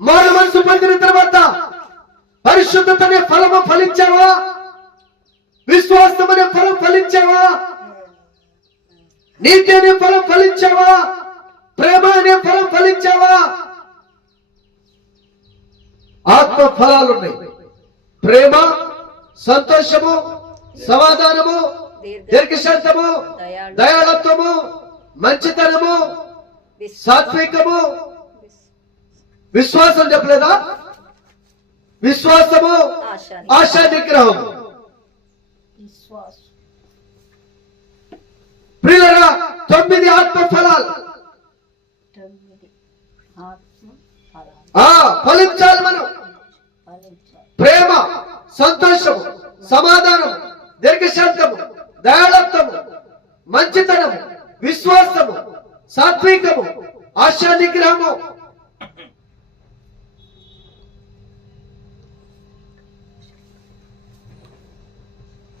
మారు మనసు పొందిన తర్వాత పరిశుద్ధత అనే ఫలము ఫలించావా? విశ్వాసం అనే ఫలం ఫలించావా? నీతి అనే ఫలం ఫలించావా? ప్రేమ అనే ఫలం ఫలించావా? ఆత్మ ఫలాలు ఉన్నాయి. ప్రేమ, సంతోషము, సమాధానము, దీర్ఘశాంతము, దయాళత్వము, మంచితనము, సాత్వికము, విశ్వాసం చెప్పలేదా? విశ్వాసము, ఆశా నిగ్రహం. ప్రియులారా, 9 ఆత్మ ఫలాలు ఫలించాలి మనం. ప్రేమ, సంతోషము, సమాధానము, దీర్ఘశాంతము, దయాళత్వము, మంచితనము, విశ్వాసము, సాత్వికము, ఆశా నిగ్రహము.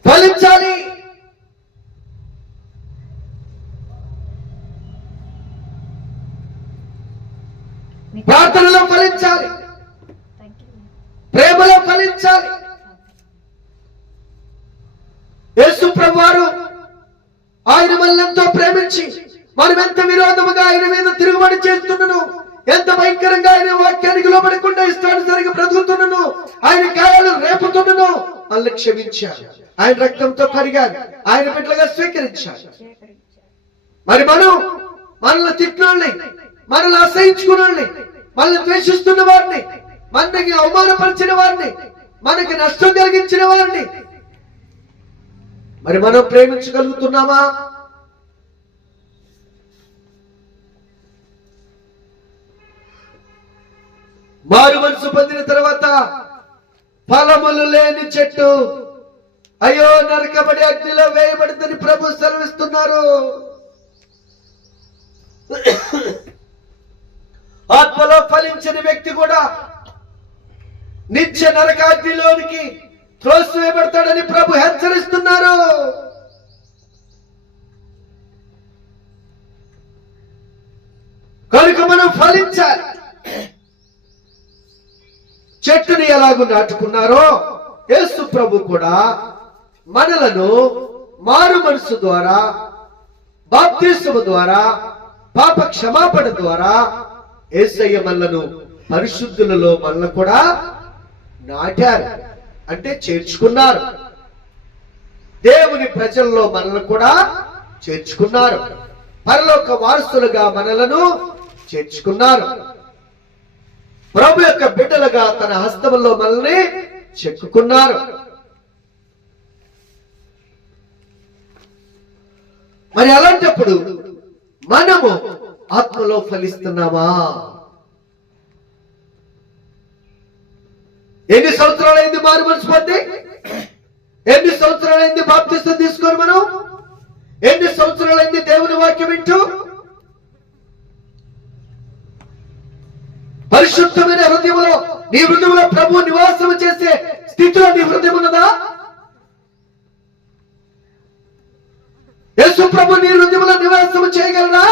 ఫలించాలి. ప్రార్థనలో ఫలించాలి, ప్రేమలో ఫలించాలి. యేసు ప్రభువారు ఆయన మనల్ని ఎంతో ప్రేమించి మనం ఎంత విరోధముగా ఆయన మీద తిరుగుబడి చేస్తున్నాను, ఎంత భయంకరంగా ఆయన వాక్యానికి లోబడకుండా ఇష్టానుసారంగా బ్రతుకుతున్నాను, ఆయన గాయాలు రేపుతున్నాను, వాళ్ళని క్షమించారు, ఆయన రక్తంతో కడిగారు, ఆయన బిడ్డలుగా స్వీకరించారు. మరి మనం మనల్ని తిట్టినోళ్ళని, మనల్ని అసహించుకున్న మనల్ని ద్వేషిస్తున్న వారిని, మనకి అవమానపరిచిన వారిని, మనకి నష్టం కలిగించిన వారిని మరి మనం ప్రేమించగలుగుతున్నామా? మారు మనసు పొందిన తర్వాత ఫలములు లేని చెట్టు అయ్యో నరకబడి అగ్నిలో వేయబడిందని ప్రభు సెలవిస్తున్నారు. ఆత్మలో ఫలించిన వ్యక్తి కూడా నిత్య నరకాగ్నిలోనికి త్రోసివేయబడతాడని ప్రభు హెచ్చరిస్తున్నారు. కనుక మనం ఫలించాలి. చెట్టుని ఎలాగూ నాటుకున్నారో యేసు ప్రభు కూడా మనలను మారు మనసు ద్వారా, బాప్తిస్మము ద్వారా, పాప క్షమాపణ ద్వారా యేసయ్య మనలను పరిశుద్ధులలో మనల్ని కూడా నాటారు, అంటే చేర్చుకున్నారు. దేవుని ప్రజల్లో మనల్ని కూడా చేర్చుకున్నారు. పరలోక వారసులుగా మనలను చేర్చుకున్నారు. ప్రభు యొక్క బిడ్డలుగా తన హస్తములో మనల్ని చెక్కుకున్నారు. మరి అలాంటప్పుడు మనము ఆత్మలో ఫలిస్తున్నామా? ఎన్ని సంవత్సరాలైంది మారు మనసు పొంది? ఎన్ని సంవత్సరాలైంది బాప్తిసం తీసుకొని మనం? ఎన్ని సంవత్సరాలైంది దేవుని వాక్యం వింటూ? పరిశుద్ధమైన హృదయంలో, నీ హృదయంలో ప్రభు నివాసం చేసే స్థితిలో నీ హృదయం ఉన్నదా? యేసు ప్రభు నీ హృదయంలో నివాసం చేయగలరా?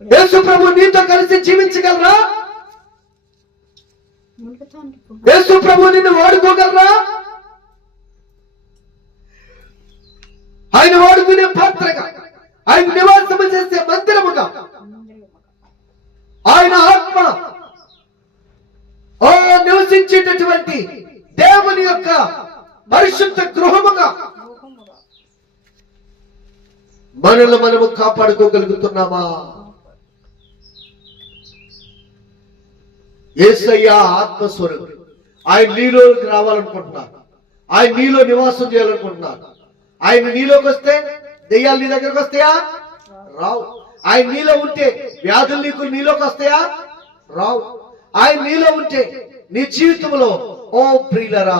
యేసు ప్రభు నీతో కలిసి జీవించగలరా? యేసు ప్రభు నిన్ను వాడుకోగలరా? ఆయన వాడుకునే పాత్రగా, ఆయన నివాసం చేసే మందిరముగా, ఆయన ఆత్మ నివసించేటటువంటి దేవుని యొక్క పరిశుద్ధ గృహముగా మనల్ని మనము కాపాడుకోగలుగుతున్నామా? యేసయ్య ఆత్మస్వరూపుడు. ఆయన నీలోకి రావాలనుకుంటున్నారు, ఆయన నీలో నివాసం చేయాలనుకుంటున్నారు. ఆయన నీలోకి వస్తే దెయ్యాలు నీ దగ్గరకు వస్తాయా? రావు. ఆయన నీలో ఉంటే వ్యాధులు నీలోకి వస్తాయా? రావు. ఆయన నీలో ఉంటే నీ జీవితంలో ఓ ప్రియులరా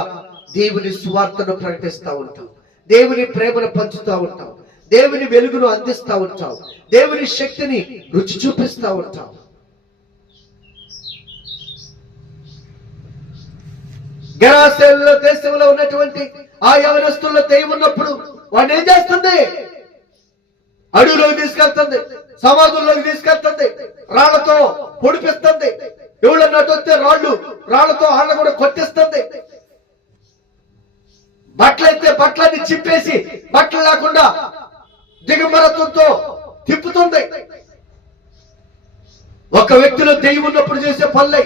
దేవుని సువార్తను ప్రకటిస్తా ఉంటావు, దేవుని ప్రేమను పంచుతా ఉంటావు, దేవుని వెలుగును అందిస్తా ఉంటావు, దేవుని శక్తిని రుచి చూపిస్తా ఉంటావు. గెరాసేనులో దేశంలో ఉన్నటువంటి ఆ యవనస్తుల్లో దెయ్యం ఉన్నప్పుడు వాడిని ఏం చేస్తుంది? అడవులోకి తీసుకెళ్తుంది, సమాధుల్లోకి తీసుకెళ్తుంది, రాళ్లతో పొడిపిస్తుంది. ఎవడన్నట్టు వస్తే రాళ్లతో ఆళ్ళ కూడా కొట్టిస్తుంది. బట్టలైతే బట్టలన్నీ చింపేసి బట్టలు లేకుండా దిగంబరత్వంతో తిప్పుతుంది. ఒక వ్యక్తిలో దెయ్యం ఉన్నప్పుడు చేసే పనులై.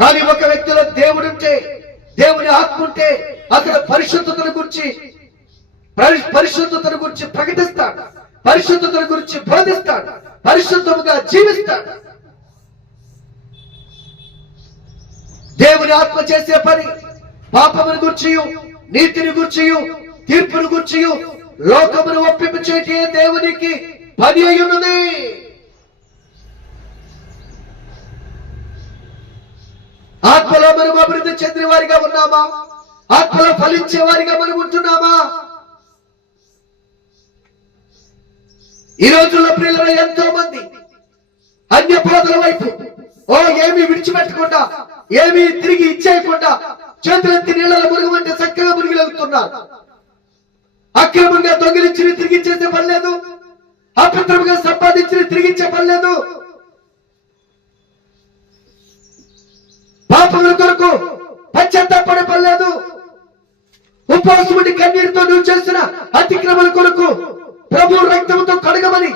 కానీ ఒక వ్యక్తిలో దేవుడు ఉంటే, దేవుని ఆత్మ ఉంటే అతను పరిశుద్ధతను గురించి ప్రకటిస్తాడు, పరిశుద్ధతను గురించి బోధిస్తాడు, పరిశుద్ధముగా జీవిస్తాడు. దేవుని ఆత్మ చేసే పని పాపమును గురించి, నీతిని గురించి, తీర్పును గురించి లోకమును ఒప్పించేటే దేవునికి పని అయి ఉన్నది. ఆత్మలో మనం అభివృద్ధి చెందిన వారిగా ఉన్నామా? ఆత్మలో ఫలించే వారిగా మనం ఉంటున్నామా? ఈ రోజుల్లో ప్రియుల ఎంతో మంది అన్య బోధల వైపు ఏమీ విడిచిపెట్టకుండా, ఏమీ తిరిగి ఇచ్చేయకుండా చేతులెత్తి నీళ్ళలో మురుగుమంటే చక్కగా మురిగిలవుతున్నారు. అక్రమంగా దొంగిలించి తిరిగి ఇచ్చేసే పని లేదు, అపవిత్రంగా సంపాదించి తిరిగిచ్చే పని లేదు. పాపముల కొరకు పశ్చాత్తాపడే పని లేదు. ఉపవాసముడి కన్నీరుతో నువ్వు చేసిన అతిక్రమణ కొరకు ప్రభు రక్తంతో కడగమని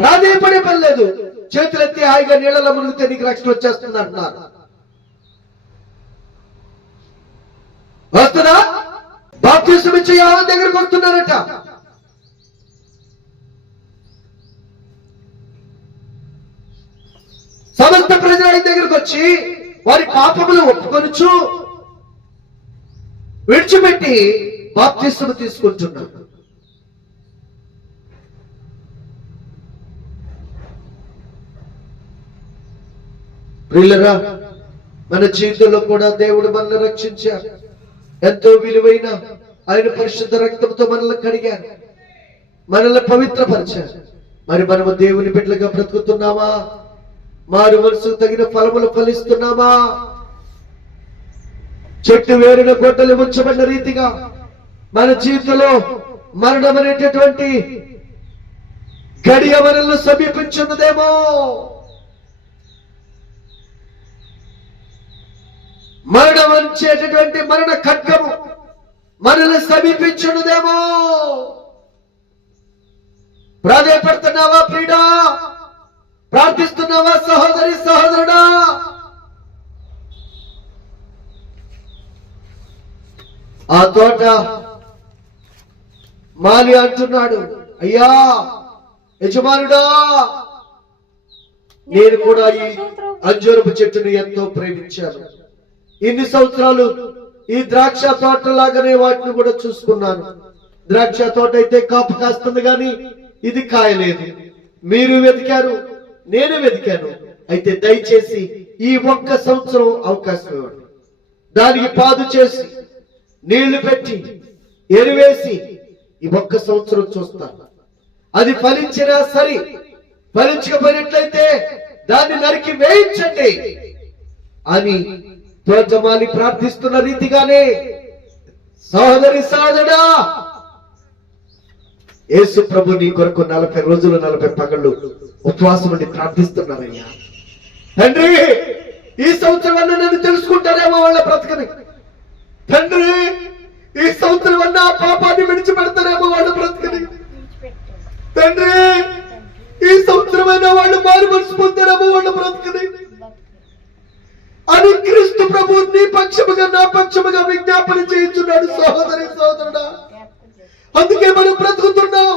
ప్రాధేయపడే పని లేదు. చేతులెత్తి హాయిగా నీళ్ళలో మునిగితే నీకు రక్షణ వచ్చేస్తుంది అంటున్నారు. వస్తుందా? బాప్తిసం ఇచ్చే యోహాను దగ్గరకు వస్తున్నారట. సమస్త ప్రజలు ఆయన దగ్గరకు వచ్చి వారి పాపములు ఒప్పుకొనుచు విడిచిపెట్టి బాప్తిసం తీసుకుంటున్నారు. ప్రియులరా, మన జీవితంలో కూడా దేవుడు మనల్ని రక్షించారు. ఎంతో విలువైన ఆయన పరిశుద్ధ రక్తంతో మనల్ని కడిగారు, మనల్ని పవిత్రపరిచారు. మరి మనము దేవుని బిడ్డలుగా బ్రతుకుతున్నామా? మారు మనసుకు తగిన ఫలములు ఫలిస్తున్నామా? చెట్టు వేరున గొడ్డలు ఉంచబడిన రీతిగా మన జీవితంలో మరణం అనేటటువంటి గడియ మనల్ని సమీపించున్నదేమో. మరణం వచ్చేటటువంటి మరణ ఖడ్గము మనల్ని సమీపించున్నదేమో. ప్రాధేయపడుతున్నావా ప్రియుడా? ప్రార్థిస్తున్నావా సహోదరి సహోదరుడా? ఆ తోట మాలి అంటున్నాడు, అయ్యా యజమానుడా, నేను కూడా ఈ అంజూరపు చెట్టును ఎంతో ప్రేమించాను. ఇన్ని సంవత్సరాలు ఈ ద్రాక్ష తోటలాగానే వాటిని కూడా చూసుకున్నాను. ద్రాక్ష తోట అయితే కాపు కాస్తుంది గాని ఇది కాయలేదు. మీరు వెతికారు, నేను వెతికాను. అయితే దయచేసి ఈ ఒక్క సంవత్సరం అవకాశం ఇవ్వండి. దానికి పాదు చేసి నీళ్లు పెట్టి ఎరువేసి ఈ ఒక్క సంవత్సరం చూస్తాను. అది ఫలించినా సరి, ఫలించకపోయినట్లయితే దాన్ని నరికి వేయించండి అని తోటమాలి ప్రార్థిస్తున్న రీతిగానే సహోదరి సహోదరుడా, యేసు ప్రభు నీ కొరకు 40 రోజులు 40 పగళ్ళు ఉపవాసం ఉండి ప్రార్థిస్తున్నారయ్యా. తండ్రి, ఈ సంవత్సరం అన్న నన్ను తెలుసుకుంటారేమో వాళ్ళ బ్రతకని. తండ్రి, ఈ సంవత్సరం అన్న ఆ పాపాన్ని విడిచిపెడతారేమో వాళ్ళ బ్రతకని. తండ్రి, ఈ సంవత్సరమైనా వాళ్ళు మారు మనసు పొందారేమో వాళ్ళ బ్రతకని అని క్రీస్తు ప్రభు నీ పక్షముగా నా పక్షముగా విజ్ఞాపన చేయించున్నాడు. సహోదరి సహోదరుడా, అందుకే మనం బ్రతుకుతున్నాం.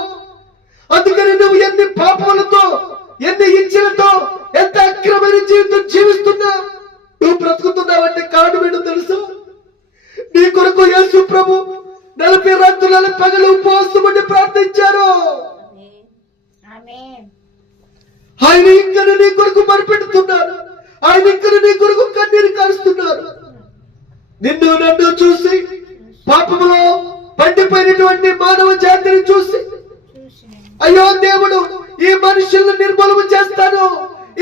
అందుకని నువ్వు ఎన్ని పాపములతో, ఎన్ని ఇచ్చలతో, ఎంత అక్రమైన జీవితం జీవిస్తున్నా నువ్వు బ్రతుకుతున్నావంటే కారణం ఏంటో తెలుసు? నీ కొరకు యేసు ప్రభు 40 రాత్రులు 40 పగలు ఉపవాసం ఉండి ప్రార్థించారు. ఆయన ఇంకా నీ కొరకు మరిపెడుతున్నారు. ఆయన ఇంకా నీ కొరకు కన్నీరు కారుస్తున్నారు. నిన్ను నన్ను చూసి, పాపములో పండిపోయినటువంటి మానవ జాతిని చూసి, అయ్యో దేవుడు ఈ మనుషులను నిర్మూలన చేస్తాను,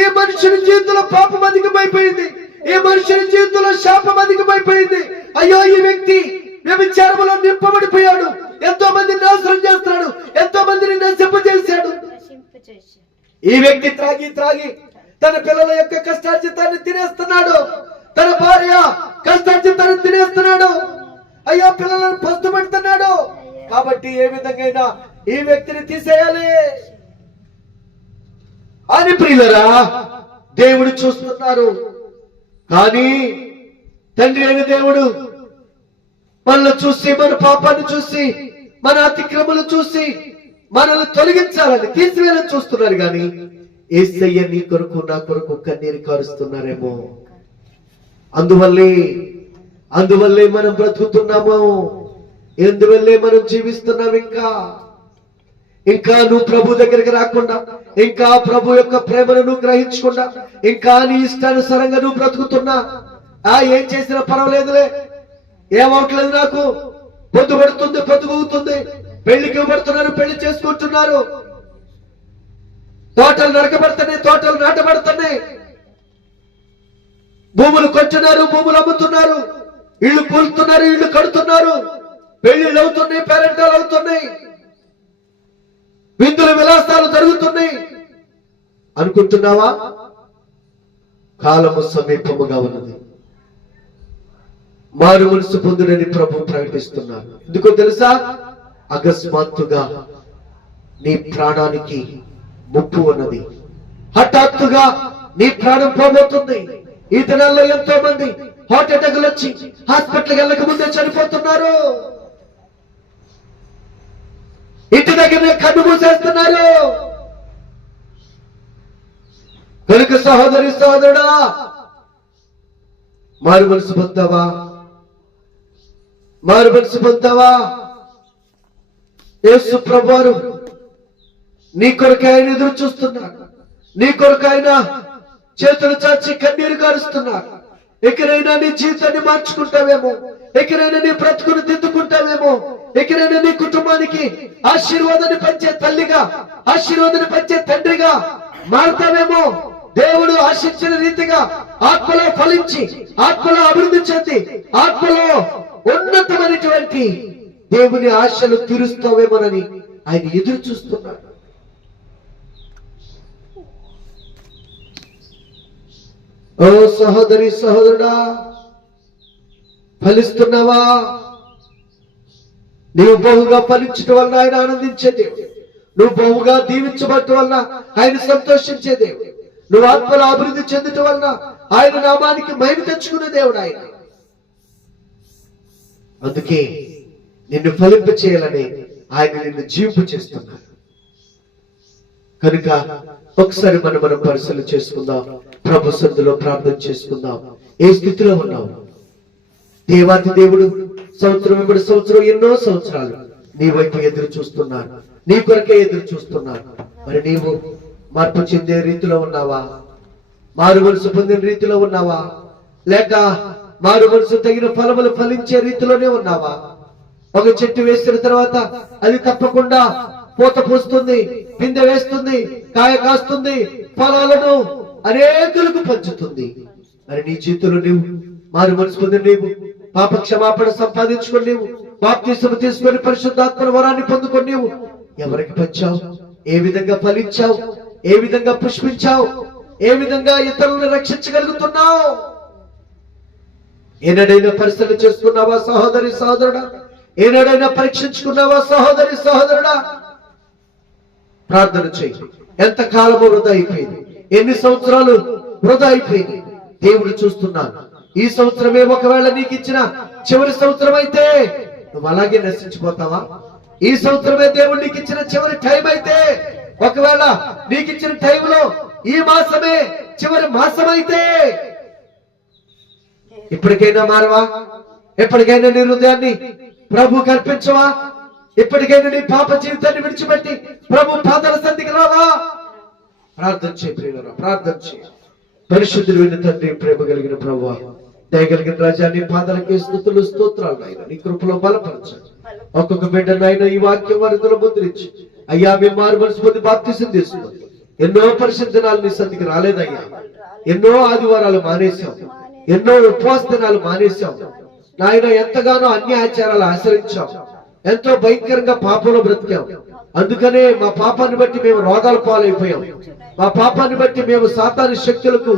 ఈ మనుషుని జీవితంలో పాపం అధికమైపోయింది, ఈ మనుషుని జీవితంలో శాపం అధికమైపోయింది, అయ్యో ఈ వ్యక్తి వ్యభిచారములో నింపబడిపోయాడు, ఎంతో మంది నాశనం చేస్తున్నాడు, ఎంతో మందిని నశింపజేశాడు, ఈ వ్యక్తి త్రాగి త్రాగి తన పిల్లల యొక్క కష్టార్జితాన్ని తినేస్తున్నాడు, తన భార్య కష్టార్జితాన్ని తినేస్తున్నాడు, అయ్యో పిల్లలను పస్తు పెడుతున్నాడు. కాబట్టి ఏ విధంగా ఈ వ్యక్తిని తీసేయాలి అని ప్రియులరా దేవుడు చూస్తున్నారు. కానీ తండ్రి అయిన దేవుడు మనల్ని చూసి, మన పాపాన్ని చూసి, మన అతిక్రమలు చూసి మనల్ని తొలగించాలని, తీసివేయాలని చూస్తున్నారు. కానీ యేసయ్య నీ కొరకు నా కొరకు కన్నీరు కారుస్తున్నారేమో. అందువల్లే మనం బ్రతుకుతున్నాము, ఎందువల్లే మనం జీవిస్తున్నాం. ఇంకా నువ్వు ప్రభు దగ్గరికి రాకుండా, ఇంకా ప్రభు యొక్క ప్రేమను నువ్వు గ్రహించకుండా, ఇంకా నీ ఇష్టానుసారంగా నువ్వు బ్రతుకుతున్నా, ఏం చేసినా పర్వాలేదులే, ఏమవట్లేదు, నాకు పొద్దు పడుతుంది, పొద్దుగుతుంది, పెళ్లికి ఇవ్వబడుతున్నారు, పెళ్లి చేసుకుంటున్నారు, తోటలు నరకబడుతున్నాయి, తోటలు నాటబడుతున్నాయి, భూములు కొంటున్నారు, భూములు అమ్ముతున్నారు, ఇళ్ళు కూలుతున్నారు, ఇళ్ళు కడుతున్నారు, పెళ్లిళ్ళు అవుతున్నాయి, పేరెంటాలు అవుతున్నాయి, విందుల విలాసాలు జరుగుతున్నాయి అనుకుంటున్నావా? కాలము సమీపముగా ఉన్నది, మారు మనసు పొందునని ప్రభు ప్రకటిస్తున్నారు. ఎందుకో తెలుసా? అకస్మాత్తుగా నీ ప్రాణానికి ముప్పు ఉన్నది. హఠాత్తుగా నీ ప్రాణం పోబోతుంది. ఈ దినాల్లో ఎంతో మంది హార్ట్ అటాక్లు వచ్చి హాస్పిటల్కి వెళ్ళక ముందే చనిపోతున్నారు. ఇంటి దగ్గరనే కన్ను మూసేస్తున్నారు. కనుక సహోదరి సహోదరుడా, మారు మనసు పొందావా? మారు మనసు పొందావా? యేసు ప్రభువారు నీ కొరకు ఆయన ఎదురు చూస్తున్నారు. నీ కొరకు ఆయన చేతులు చాచి కన్నీరు గారుస్తున్నారు. ఎక్కడైనా నీ జీవితాన్ని మార్చుకుంటావేమో, ఎక్కడైనా నీ బ్రతుకును దిద్దుకుంటావేమో, ఎక్కడైనా నీ కుటుంబానికి ఆశీర్వాదాన్ని పంచే తల్లిగా, ఆశీర్వాదాన్ని పంచే తండ్రిగా మారుతావేమో. దేవుడు ఆశించిన రీతిగా ఆత్మలో ఫలించి, ఆత్మలో అభివృద్ధి చెంది, ఆత్మలో ఉన్నతమైనటువంటి దేవుని ఆశలు తీరుస్తావేమోనని ఆయన ఎదురు చూస్తున్నాడు. ఓ సహోదరి సహోదరుడా, ఫలిస్తున్నావా? నీవు బహుగా ఫలించడం వల్ల ఆయన ఆనందించే దేవుడు. నువ్వు బహుగా దీవించబడటం వల్ల ఆయన సంతోషించే దేవుడు. నువ్వు ఆత్మలో అభివృద్ధి చెందటం వల్ల ఆయన నామానికి మహిమ తెచ్చుకునే దేవుడు ఆయన. అందుకే నిన్ను ఫలింప చేయాలని ఆయన నిన్ను జీవింపు చేస్తున్నాడు. కనుక ఒకసారి మనం పరిశీలన చేసుకుందాం. ప్రభు సన్నిధిలో ప్రార్థన చేసుకుందాం. ఏ స్థితిలో ఉన్నావు? దేవాతి దేవుడు సంవత్సరం ఎన్నో సంవత్సరాలు నీ వైపు ఎదురు చూస్తున్నారు. నీ కొరకే ఎదురు చూస్తున్నారు. మరి నీవు మార్పు చెందే రీతిలో ఉన్నావా? మారు మనసు పొందిన రీతిలో ఉన్నావా? లేక మారు మనసు తగిన ఫలములు ఫలించే రీతిలోనే ఉన్నావా? ఒక చెట్టు వేసిన తర్వాత అది తప్పకుండా పూత పూస్తుంది, పిందె వేస్తుంది, కాయ కాస్తుంది, ఫలాలను అనేకులకు పంచుతుంది. మరి నీ జీవితంలో నీవు మారు మనసు పొందిన నీవు పాప క్షమాపణ సంపాదించుకొని నీవు బాప్తిస్మం తీసుకొని పరిశుద్ధాత్మ వరాన్ని పొందుకొని నీవు ఎవరికి పంచావు? ఏ విధంగా ఫలించావు? ఏ విధంగా పుష్పించావు? ఏ విధంగా ఇతరులను రక్షించగలుగుతున్నావు? ఏనాడైనా పరిశీలన చేసుకున్నావా సహోదరి సహోదరుడా? ఏనాడైనా పరీక్షించుకున్నావా సహోదరి సహోదరుడా? ప్రార్థన చేయి. ఎంత కాలము వృధా అయిపోయింది, ఎన్ని సంవత్సరాలు వృధా అయిపోయింది. దేవుడు చూస్తున్నాను. ఈ సంవత్సరమే ఒకవేళ నీకు ఇచ్చిన చివరి సంవత్సరం అయితే నువ్వు అలాగే నశించిపోతావా? ఈ సంవత్సరమే దేవుడు నీకు ఇచ్చిన చివరి టైం అయితే, ఒకవేళ నీకు ఇచ్చిన టైంలో ఈ మాసమే చివరి మాసం అయితే ఇప్పటికైనా మారవా? ఎప్పటికైనా నీ హృదయాన్ని ప్రభు కల్పించవా? ఇప్పటికైనా నీ పాప జీవితాన్ని విడిచిపెట్టి ప్రభు పాదాల సన్నిధికి రావా? ప్రార్థన చేయి ప్రియులారా, ప్రార్థన చేయి. పరిశుద్ధుడైన తండ్రి, ప్రేమ కలిగిన ప్రభువా, దయగలిగిన రాజా, నీ పాదాలకి స్తుతులు స్తోత్రాలు నాయన. నీ కృపలో బలపరచండి. ఒక్కొక్క బిడ్డ నాయన ఈ వాక్యం వారిలో ముద్రించి, అయ్యా మేము మారు మనసు పొంది బాప్తిసం తీసుకుని ఎన్నో పరిశుద్ధ దినాలు నీ సన్నిధికి రాలేదయ్యా. ఎన్నో ఆదివారాలు మానేశాం, ఎన్నో ఉపవాస దినాలు మానేశాం నాయన. ఎంతగానో అన్య ఆచారాలు ఆచరించాం, ఎంతో భయంకరంగా పాపంలో బ్రతికాం. అందుకనే మా పాపాన్ని బట్టి మేము రోగాల పాలైపోయాం. మా పాపాన్ని బట్టి మేము సాతాను శక్తులకు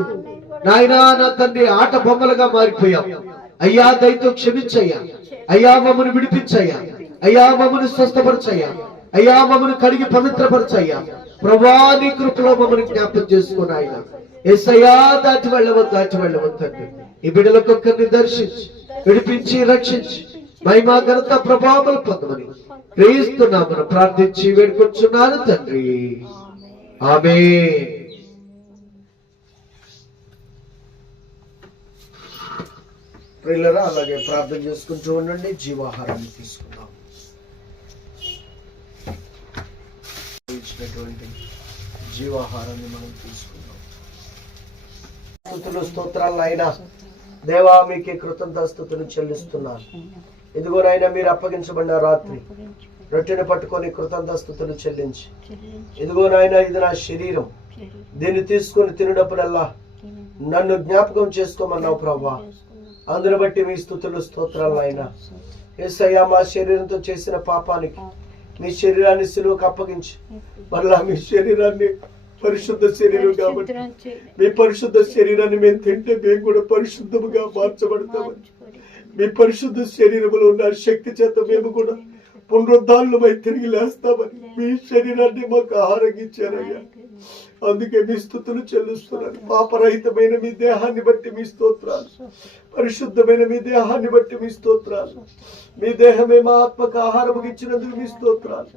నాయనా నా తండ్రి ఆట బొమ్మలుగా మారిపోయాం. అయ్యా దయతో క్షమించయ్యా. అయ్యా మమ్మల్ని విడిపించయ్యా. అయ్యా మమ్మల్ని స్వస్థపరచయ్యా. అయ్యా మమ్మల్ని కడిగి పవిత్రపరచయ్యా. ప్రభువా నీ కృపలో మమ్మల్ని జ్ఞాపకం చేసుకుని ఆయన యేసయ్యా దాటి వెళ్ళవద్దండి. ఈ బిడ్డలకొక్కరిని దర్శించి విడిపించి రక్షించి మహిమా ఘనత ప్రభావాలు పొందమని క్రీస్తు నామమున ప్రార్థించి వేడుకొంచున్నాను తండ్రి, ఆమేన్. ప్రియులారా, అలాగే ప్రార్థన చేసుకుంటూ ఉండండి. జీవాహారాన్ని తీసుకుందాం. జీవాహారాన్ని మనం తీసుకుందాం. స్తుతులు స్తోత్రాలు నాయనా. దేవా మీకే కృతజ్ఞతాస్తుతులు చెల్లిస్తున్నాను. ఇదిగో నాయనా, మీరు అప్పగించబడిన రాత్రి రొట్టెను పట్టుకొని కృతజ్ఞతాస్తుతులు చెల్లించి, ఇదిగో నాయనా ఇది నా శరీరం, దీన్ని తీసుకొని తినడప్పుడల్లా నన్ను జ్ఞాపకం చేసుకోమన్నావు ప్రభా. అందును బట్టి మీ స్తుతులు స్తోత్రాలు నాయనా. యేసయ్యా, మా శరీరంతో చేసిన పాపానికి మీ శరీరాన్ని సిలువకు అప్పగించి మరలా మీ శరీరాన్ని పరిశుద్ధ శరీరం కాబట్టి మీ పరిశుద్ధ శరీరాన్ని మేము తింటే మేము కూడా పరిశుద్ధముగా మార్చబడతామని, మీ పరిశుద్ధ శరీరంలో ఉన్న శక్తి చేత మేము కూడా పునరుద్ధారణమై తిరిగి లేస్తామని మీ శరీరాన్ని మాకు ఆహారం ఇచ్చారయ్యా. అందుకే మీ స్తుతులు చెల్లిస్తున్నాను. పాపరహితమైన మీ దేహాన్ని బట్టి మీ స్తోత్రాలు, పరిశుద్ధమైన మీ దేహాన్ని బట్టి మీ స్తోత్రాలు. మీ దేహమే మా ఆత్మకు ఆహారం ఇచ్చినందుకు మీ స్తోత్రాలు.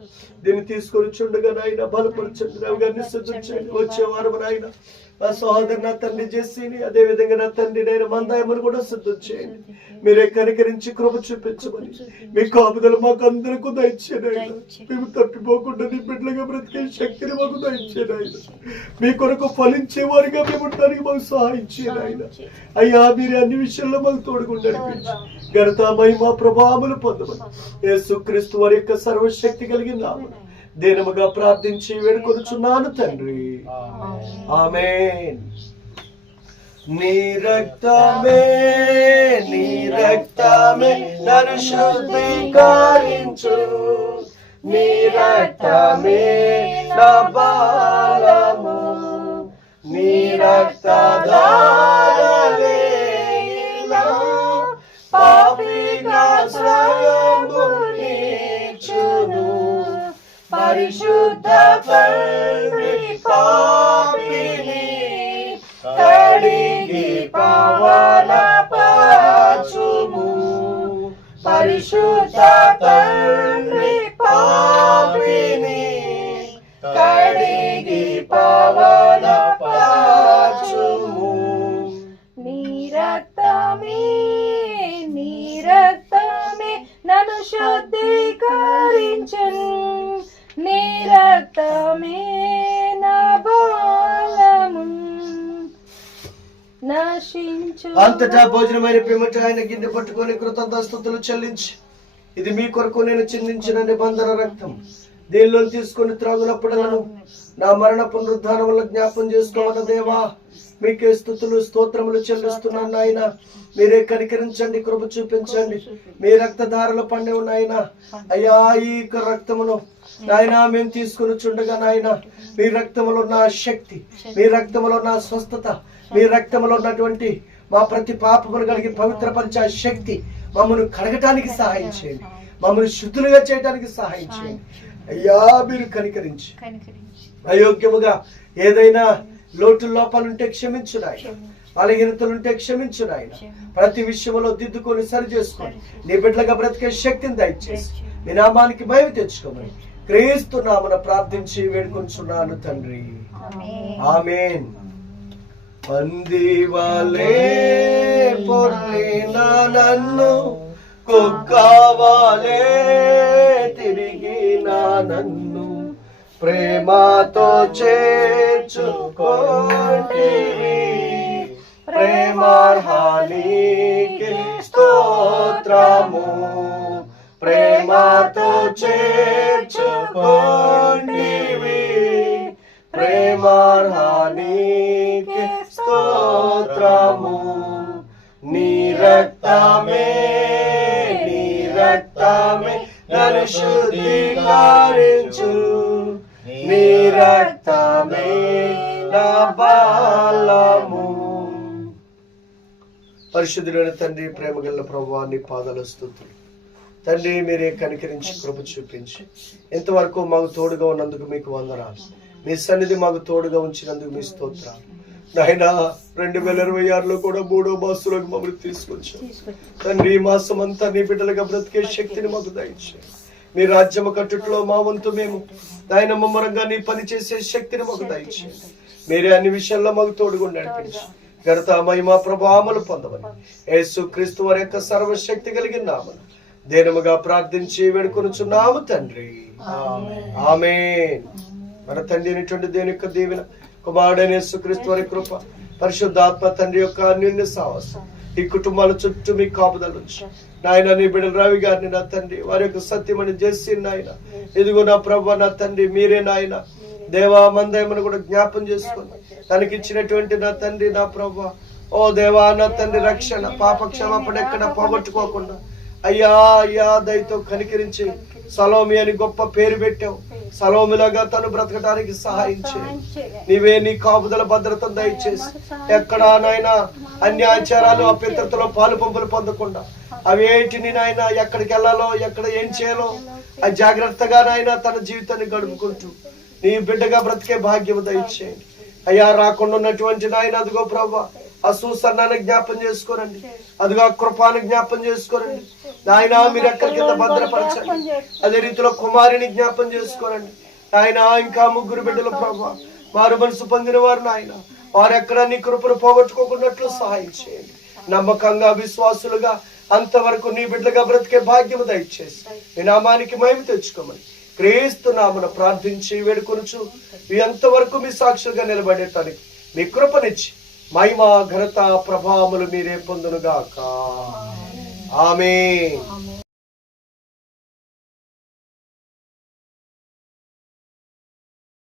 దీన్ని తీసుకొని చుండగా నాయన బలపరచండి. రవి గారిని సిద్ధం చేయండి. వచ్చే వారం నాయన మా సహోదరు నా తండ్రి జెస్సీని, అదే విధంగా నా తండ్రి నేను మందాయమని కూడా సిద్ధం చేయండి. మీరే కనికరించి కృప చూపించమని మీ కాపుదలు మాకు అందరికీ దయచేయనాయన. మేము తప్పిపోకుండా నీ బిడ్డలుగా బ్రతికే శక్తిని మాకు దయచేయనాయన. మీ కొరకు ఫలించే వారిగా మేము ఉండడానికి మాకు సహాయం చేయనాయన. అయ్యా మీరే అన్ని విషయాల్లో మాకు తోడుగుండి నడిపించి ఘనత మహిమ ప్రభావములు పొందమని యేసుక్రీస్తు వారి యొక్క సర్వశక్తి కలిగిన నామమున దీనముగా ప్రార్థించి వేడుకొనుచున్నాను తండ్రి. ఆమేన్. నీ రక్తమే నన్ను శుద్ధీకరించు. నీ రక్తమే నా బలము. నీ రక్తధారలే పాపిగా శ్రయము నీచును. పరిశుద్ధ తండ్రి పాపిని కడిగి పవన పరచుము. పరిశుద్ధ తండ్రి పాపిని కడిగి పవన పరచుము. నీ రక్తమే నన్ను శుద్ధీకరించును. నీ రక్తమే నా బలము. నశించు. అంతటా భోజనమైన పిమ్మట ఆయన గిన్నె పట్టుకొని కృతజ్ఞతాస్తుతులు చెల్లించి, ఇది మీ కొరకు నేను చిందించిన నిబంధన రక్తం. దీనిలో తీసుకొని త్రాగునప్పుడలను నా మరణ పునరుద్ధానం వల్ల జ్ఞాపం చేసుకోవన దేవా. మీకే స్తుతులు స్తోత్రములు చెల్లిస్తున్నాను నాయన. మీరే కనికరించండి, కృప చూపించండి. మీ రక్తధారలు పండే నాయన. అయ్యా ఈ రక్తమును నాయన మేము తీసుకుని చుండగా నాయన మీ రక్తములో ఉన్న శక్తి, మీ రక్తములో ఉన్న స్వస్థత, మీ రక్తములో ఉన్నటువంటి మా ప్రతి పాపమును కలిగి పవిత్రపరిచే శక్తి మమ్మల్ని కడగటానికి సహాయం చేయండి. మమ్మల్ని శుద్ధులుగా చేయడానికి సహాయం చేయండి. అయ్యా మీరు కనికరించి అయోగ్యముగా ఏదైనా లోటు లోపాలుంటే క్షమించు నాయన. బలహీనతలుంటే క్షమించు నాయన. ప్రతి విషయంలో దిద్దుకొని సరి చేసుకొని నీ బిడ్డలుగా బ్రతికే శక్తిని దయచేసి మీ నామానికి మహిమ తెచ్చుకోమని క్రీస్తు నామమున ప్రార్థించి వేడుకొంచున్నాను తండ్రి. ఆమేన్. పందివాలే పొర్లిన నన్ను కుక్కవాలే తిరిగిన నన్ను ప్రేమతో చేర్చుకోండివి. ప్రేమార్హానికి స్తోత్రము. ప్రేమతో చేర్చుకోండివి. ప్రేమార్హానికి స్తోత్రము. నీ రక్తమే నన్ను శుద్ధీకరించు. నీ రక్తమే నా బలము. పరిశుద్ధుడైన తండ్రి, ప్రేమగల ప్రభువా, నీ పాదాల స్తుతులు తండ్రి. మీరే కనికరించి కృప చూపించి ఇంతవరకు మాకు తోడుగా ఉన్నందుకు మీకు వందనాలు. మీ సన్నిధి మాకు తోడుగా ఉంచినందుకు మీ స్తోత్రాలు నాయనా. 2026లో కూడా 3వ మాసంలోకి మమ్మల్ని తీసుకొచ్చాం తండ్రి. ఈ మాసం అంతా నీ బిడ్డలుగా బ్రతికే శక్తిని మాకు దయచేయండి. మీ రాజ్యము కట్టుట్లో మా వంతు మేము నాయన ముమ్మరంగా నీ పని చేసే శక్తిని మాకు దయచేయండి. మీరే అన్ని విషయాల్లో మాకు తోడుగా నడిపించి ఘనత మహిమ ప్రభావములు పొందమని యేసుక్రీస్తు వారి యొక్క సర్వశక్తి కలిగిన నామమున దీనముగా ప్రార్థించి వేడుకొనుచున్నాము తండ్రి. ఆమేన్. మన తండ్రి అయినటువంటి దేవుని యొక్క దీవెన, కుమారుడైన యేసుక్రీస్తు వారి కృప, పరిశుద్ధాత్మ తండ్రి యొక్క అన్యోన్య సహవాసం ఈ కుటుంబాల చుట్టూ మీ కాపుదల నుంచి నాయన నీ బిడ్డల రవి గారిని నా తండ్రి, వారి యొక్క సత్యమని చేసి నాయన ఇదిగో నా ప్రభు నా తండ్రి మీరే నాయన దేవా మందయమని కూడా జ్ఞాపం చేసుకుని తనకి ఇచ్చినటువంటి నా తండ్రి నా ప్రభు ఓ దేవా నా తండ్రి రక్షణ పాప క్షమాపణ ఎక్కడ పోగొట్టుకోకుండా అయ్యా అయ్యా దయతో కనికరించి సలోమి అని గొప్ప పేరు పెట్టావు. సలోమిలాగా తను బ్రతకడానికి సహాయం చేయి. నీవే నీ కాపుదల భద్రతను దయచేసి ఎక్కడా నాయన అన్యాచారాలు అభ్యంతరతలో పాలు పంపులు పొందకుండా అవేటిని నాయన ఎక్కడికి వెళ్ళాలో ఎక్కడ ఏం చేయాలో ఆ జాగ్రత్తగా నాయన తన జీవితాన్ని గడుపుకుంటూ నీ బిడ్డగా బ్రతికే భాగ్యము దయచేయండి అయ్యా. రాకుండా ఉన్నటువంటి నాయన అదిగో ప్రభా ఆ సుసన్నాన్ని జ్ఞాపం చేసుకోరండి, అదిగో ఆ కృపాను జ్ఞాపం చేసుకోరండి నాయన. మీరు ఎక్కడి కింద భద్రపరచండి. అదే రీతిలో కుమారిని జ్ఞాపం చేసుకోరండి నాయన. ఇంకా 3 బిడ్డలు ప్రభా మారు మనసు పొందిన వారు నాయన, వారు ఎక్కడ నీ కృపను పోగొట్టుకోకున్నట్లు సహాయం చేయండి. నమ్మకంగా విశ్వాసులుగా అంతవరకు నీ బిడ్డగా బ్రతికే భాగ్యము దయచేసి నీ నామానికి మహిమ తెచ్చుకోమని క్రీస్తు నామమున ప్రార్థించి వేడుకొనుచు మీ అంతవరకు మీ సాక్షులుగా నిలబడేటానికి మీ కృపనిచ్చి మహిమ ఘనత ప్రభావములు మీరే పొందునుగాక. ఆమేన్.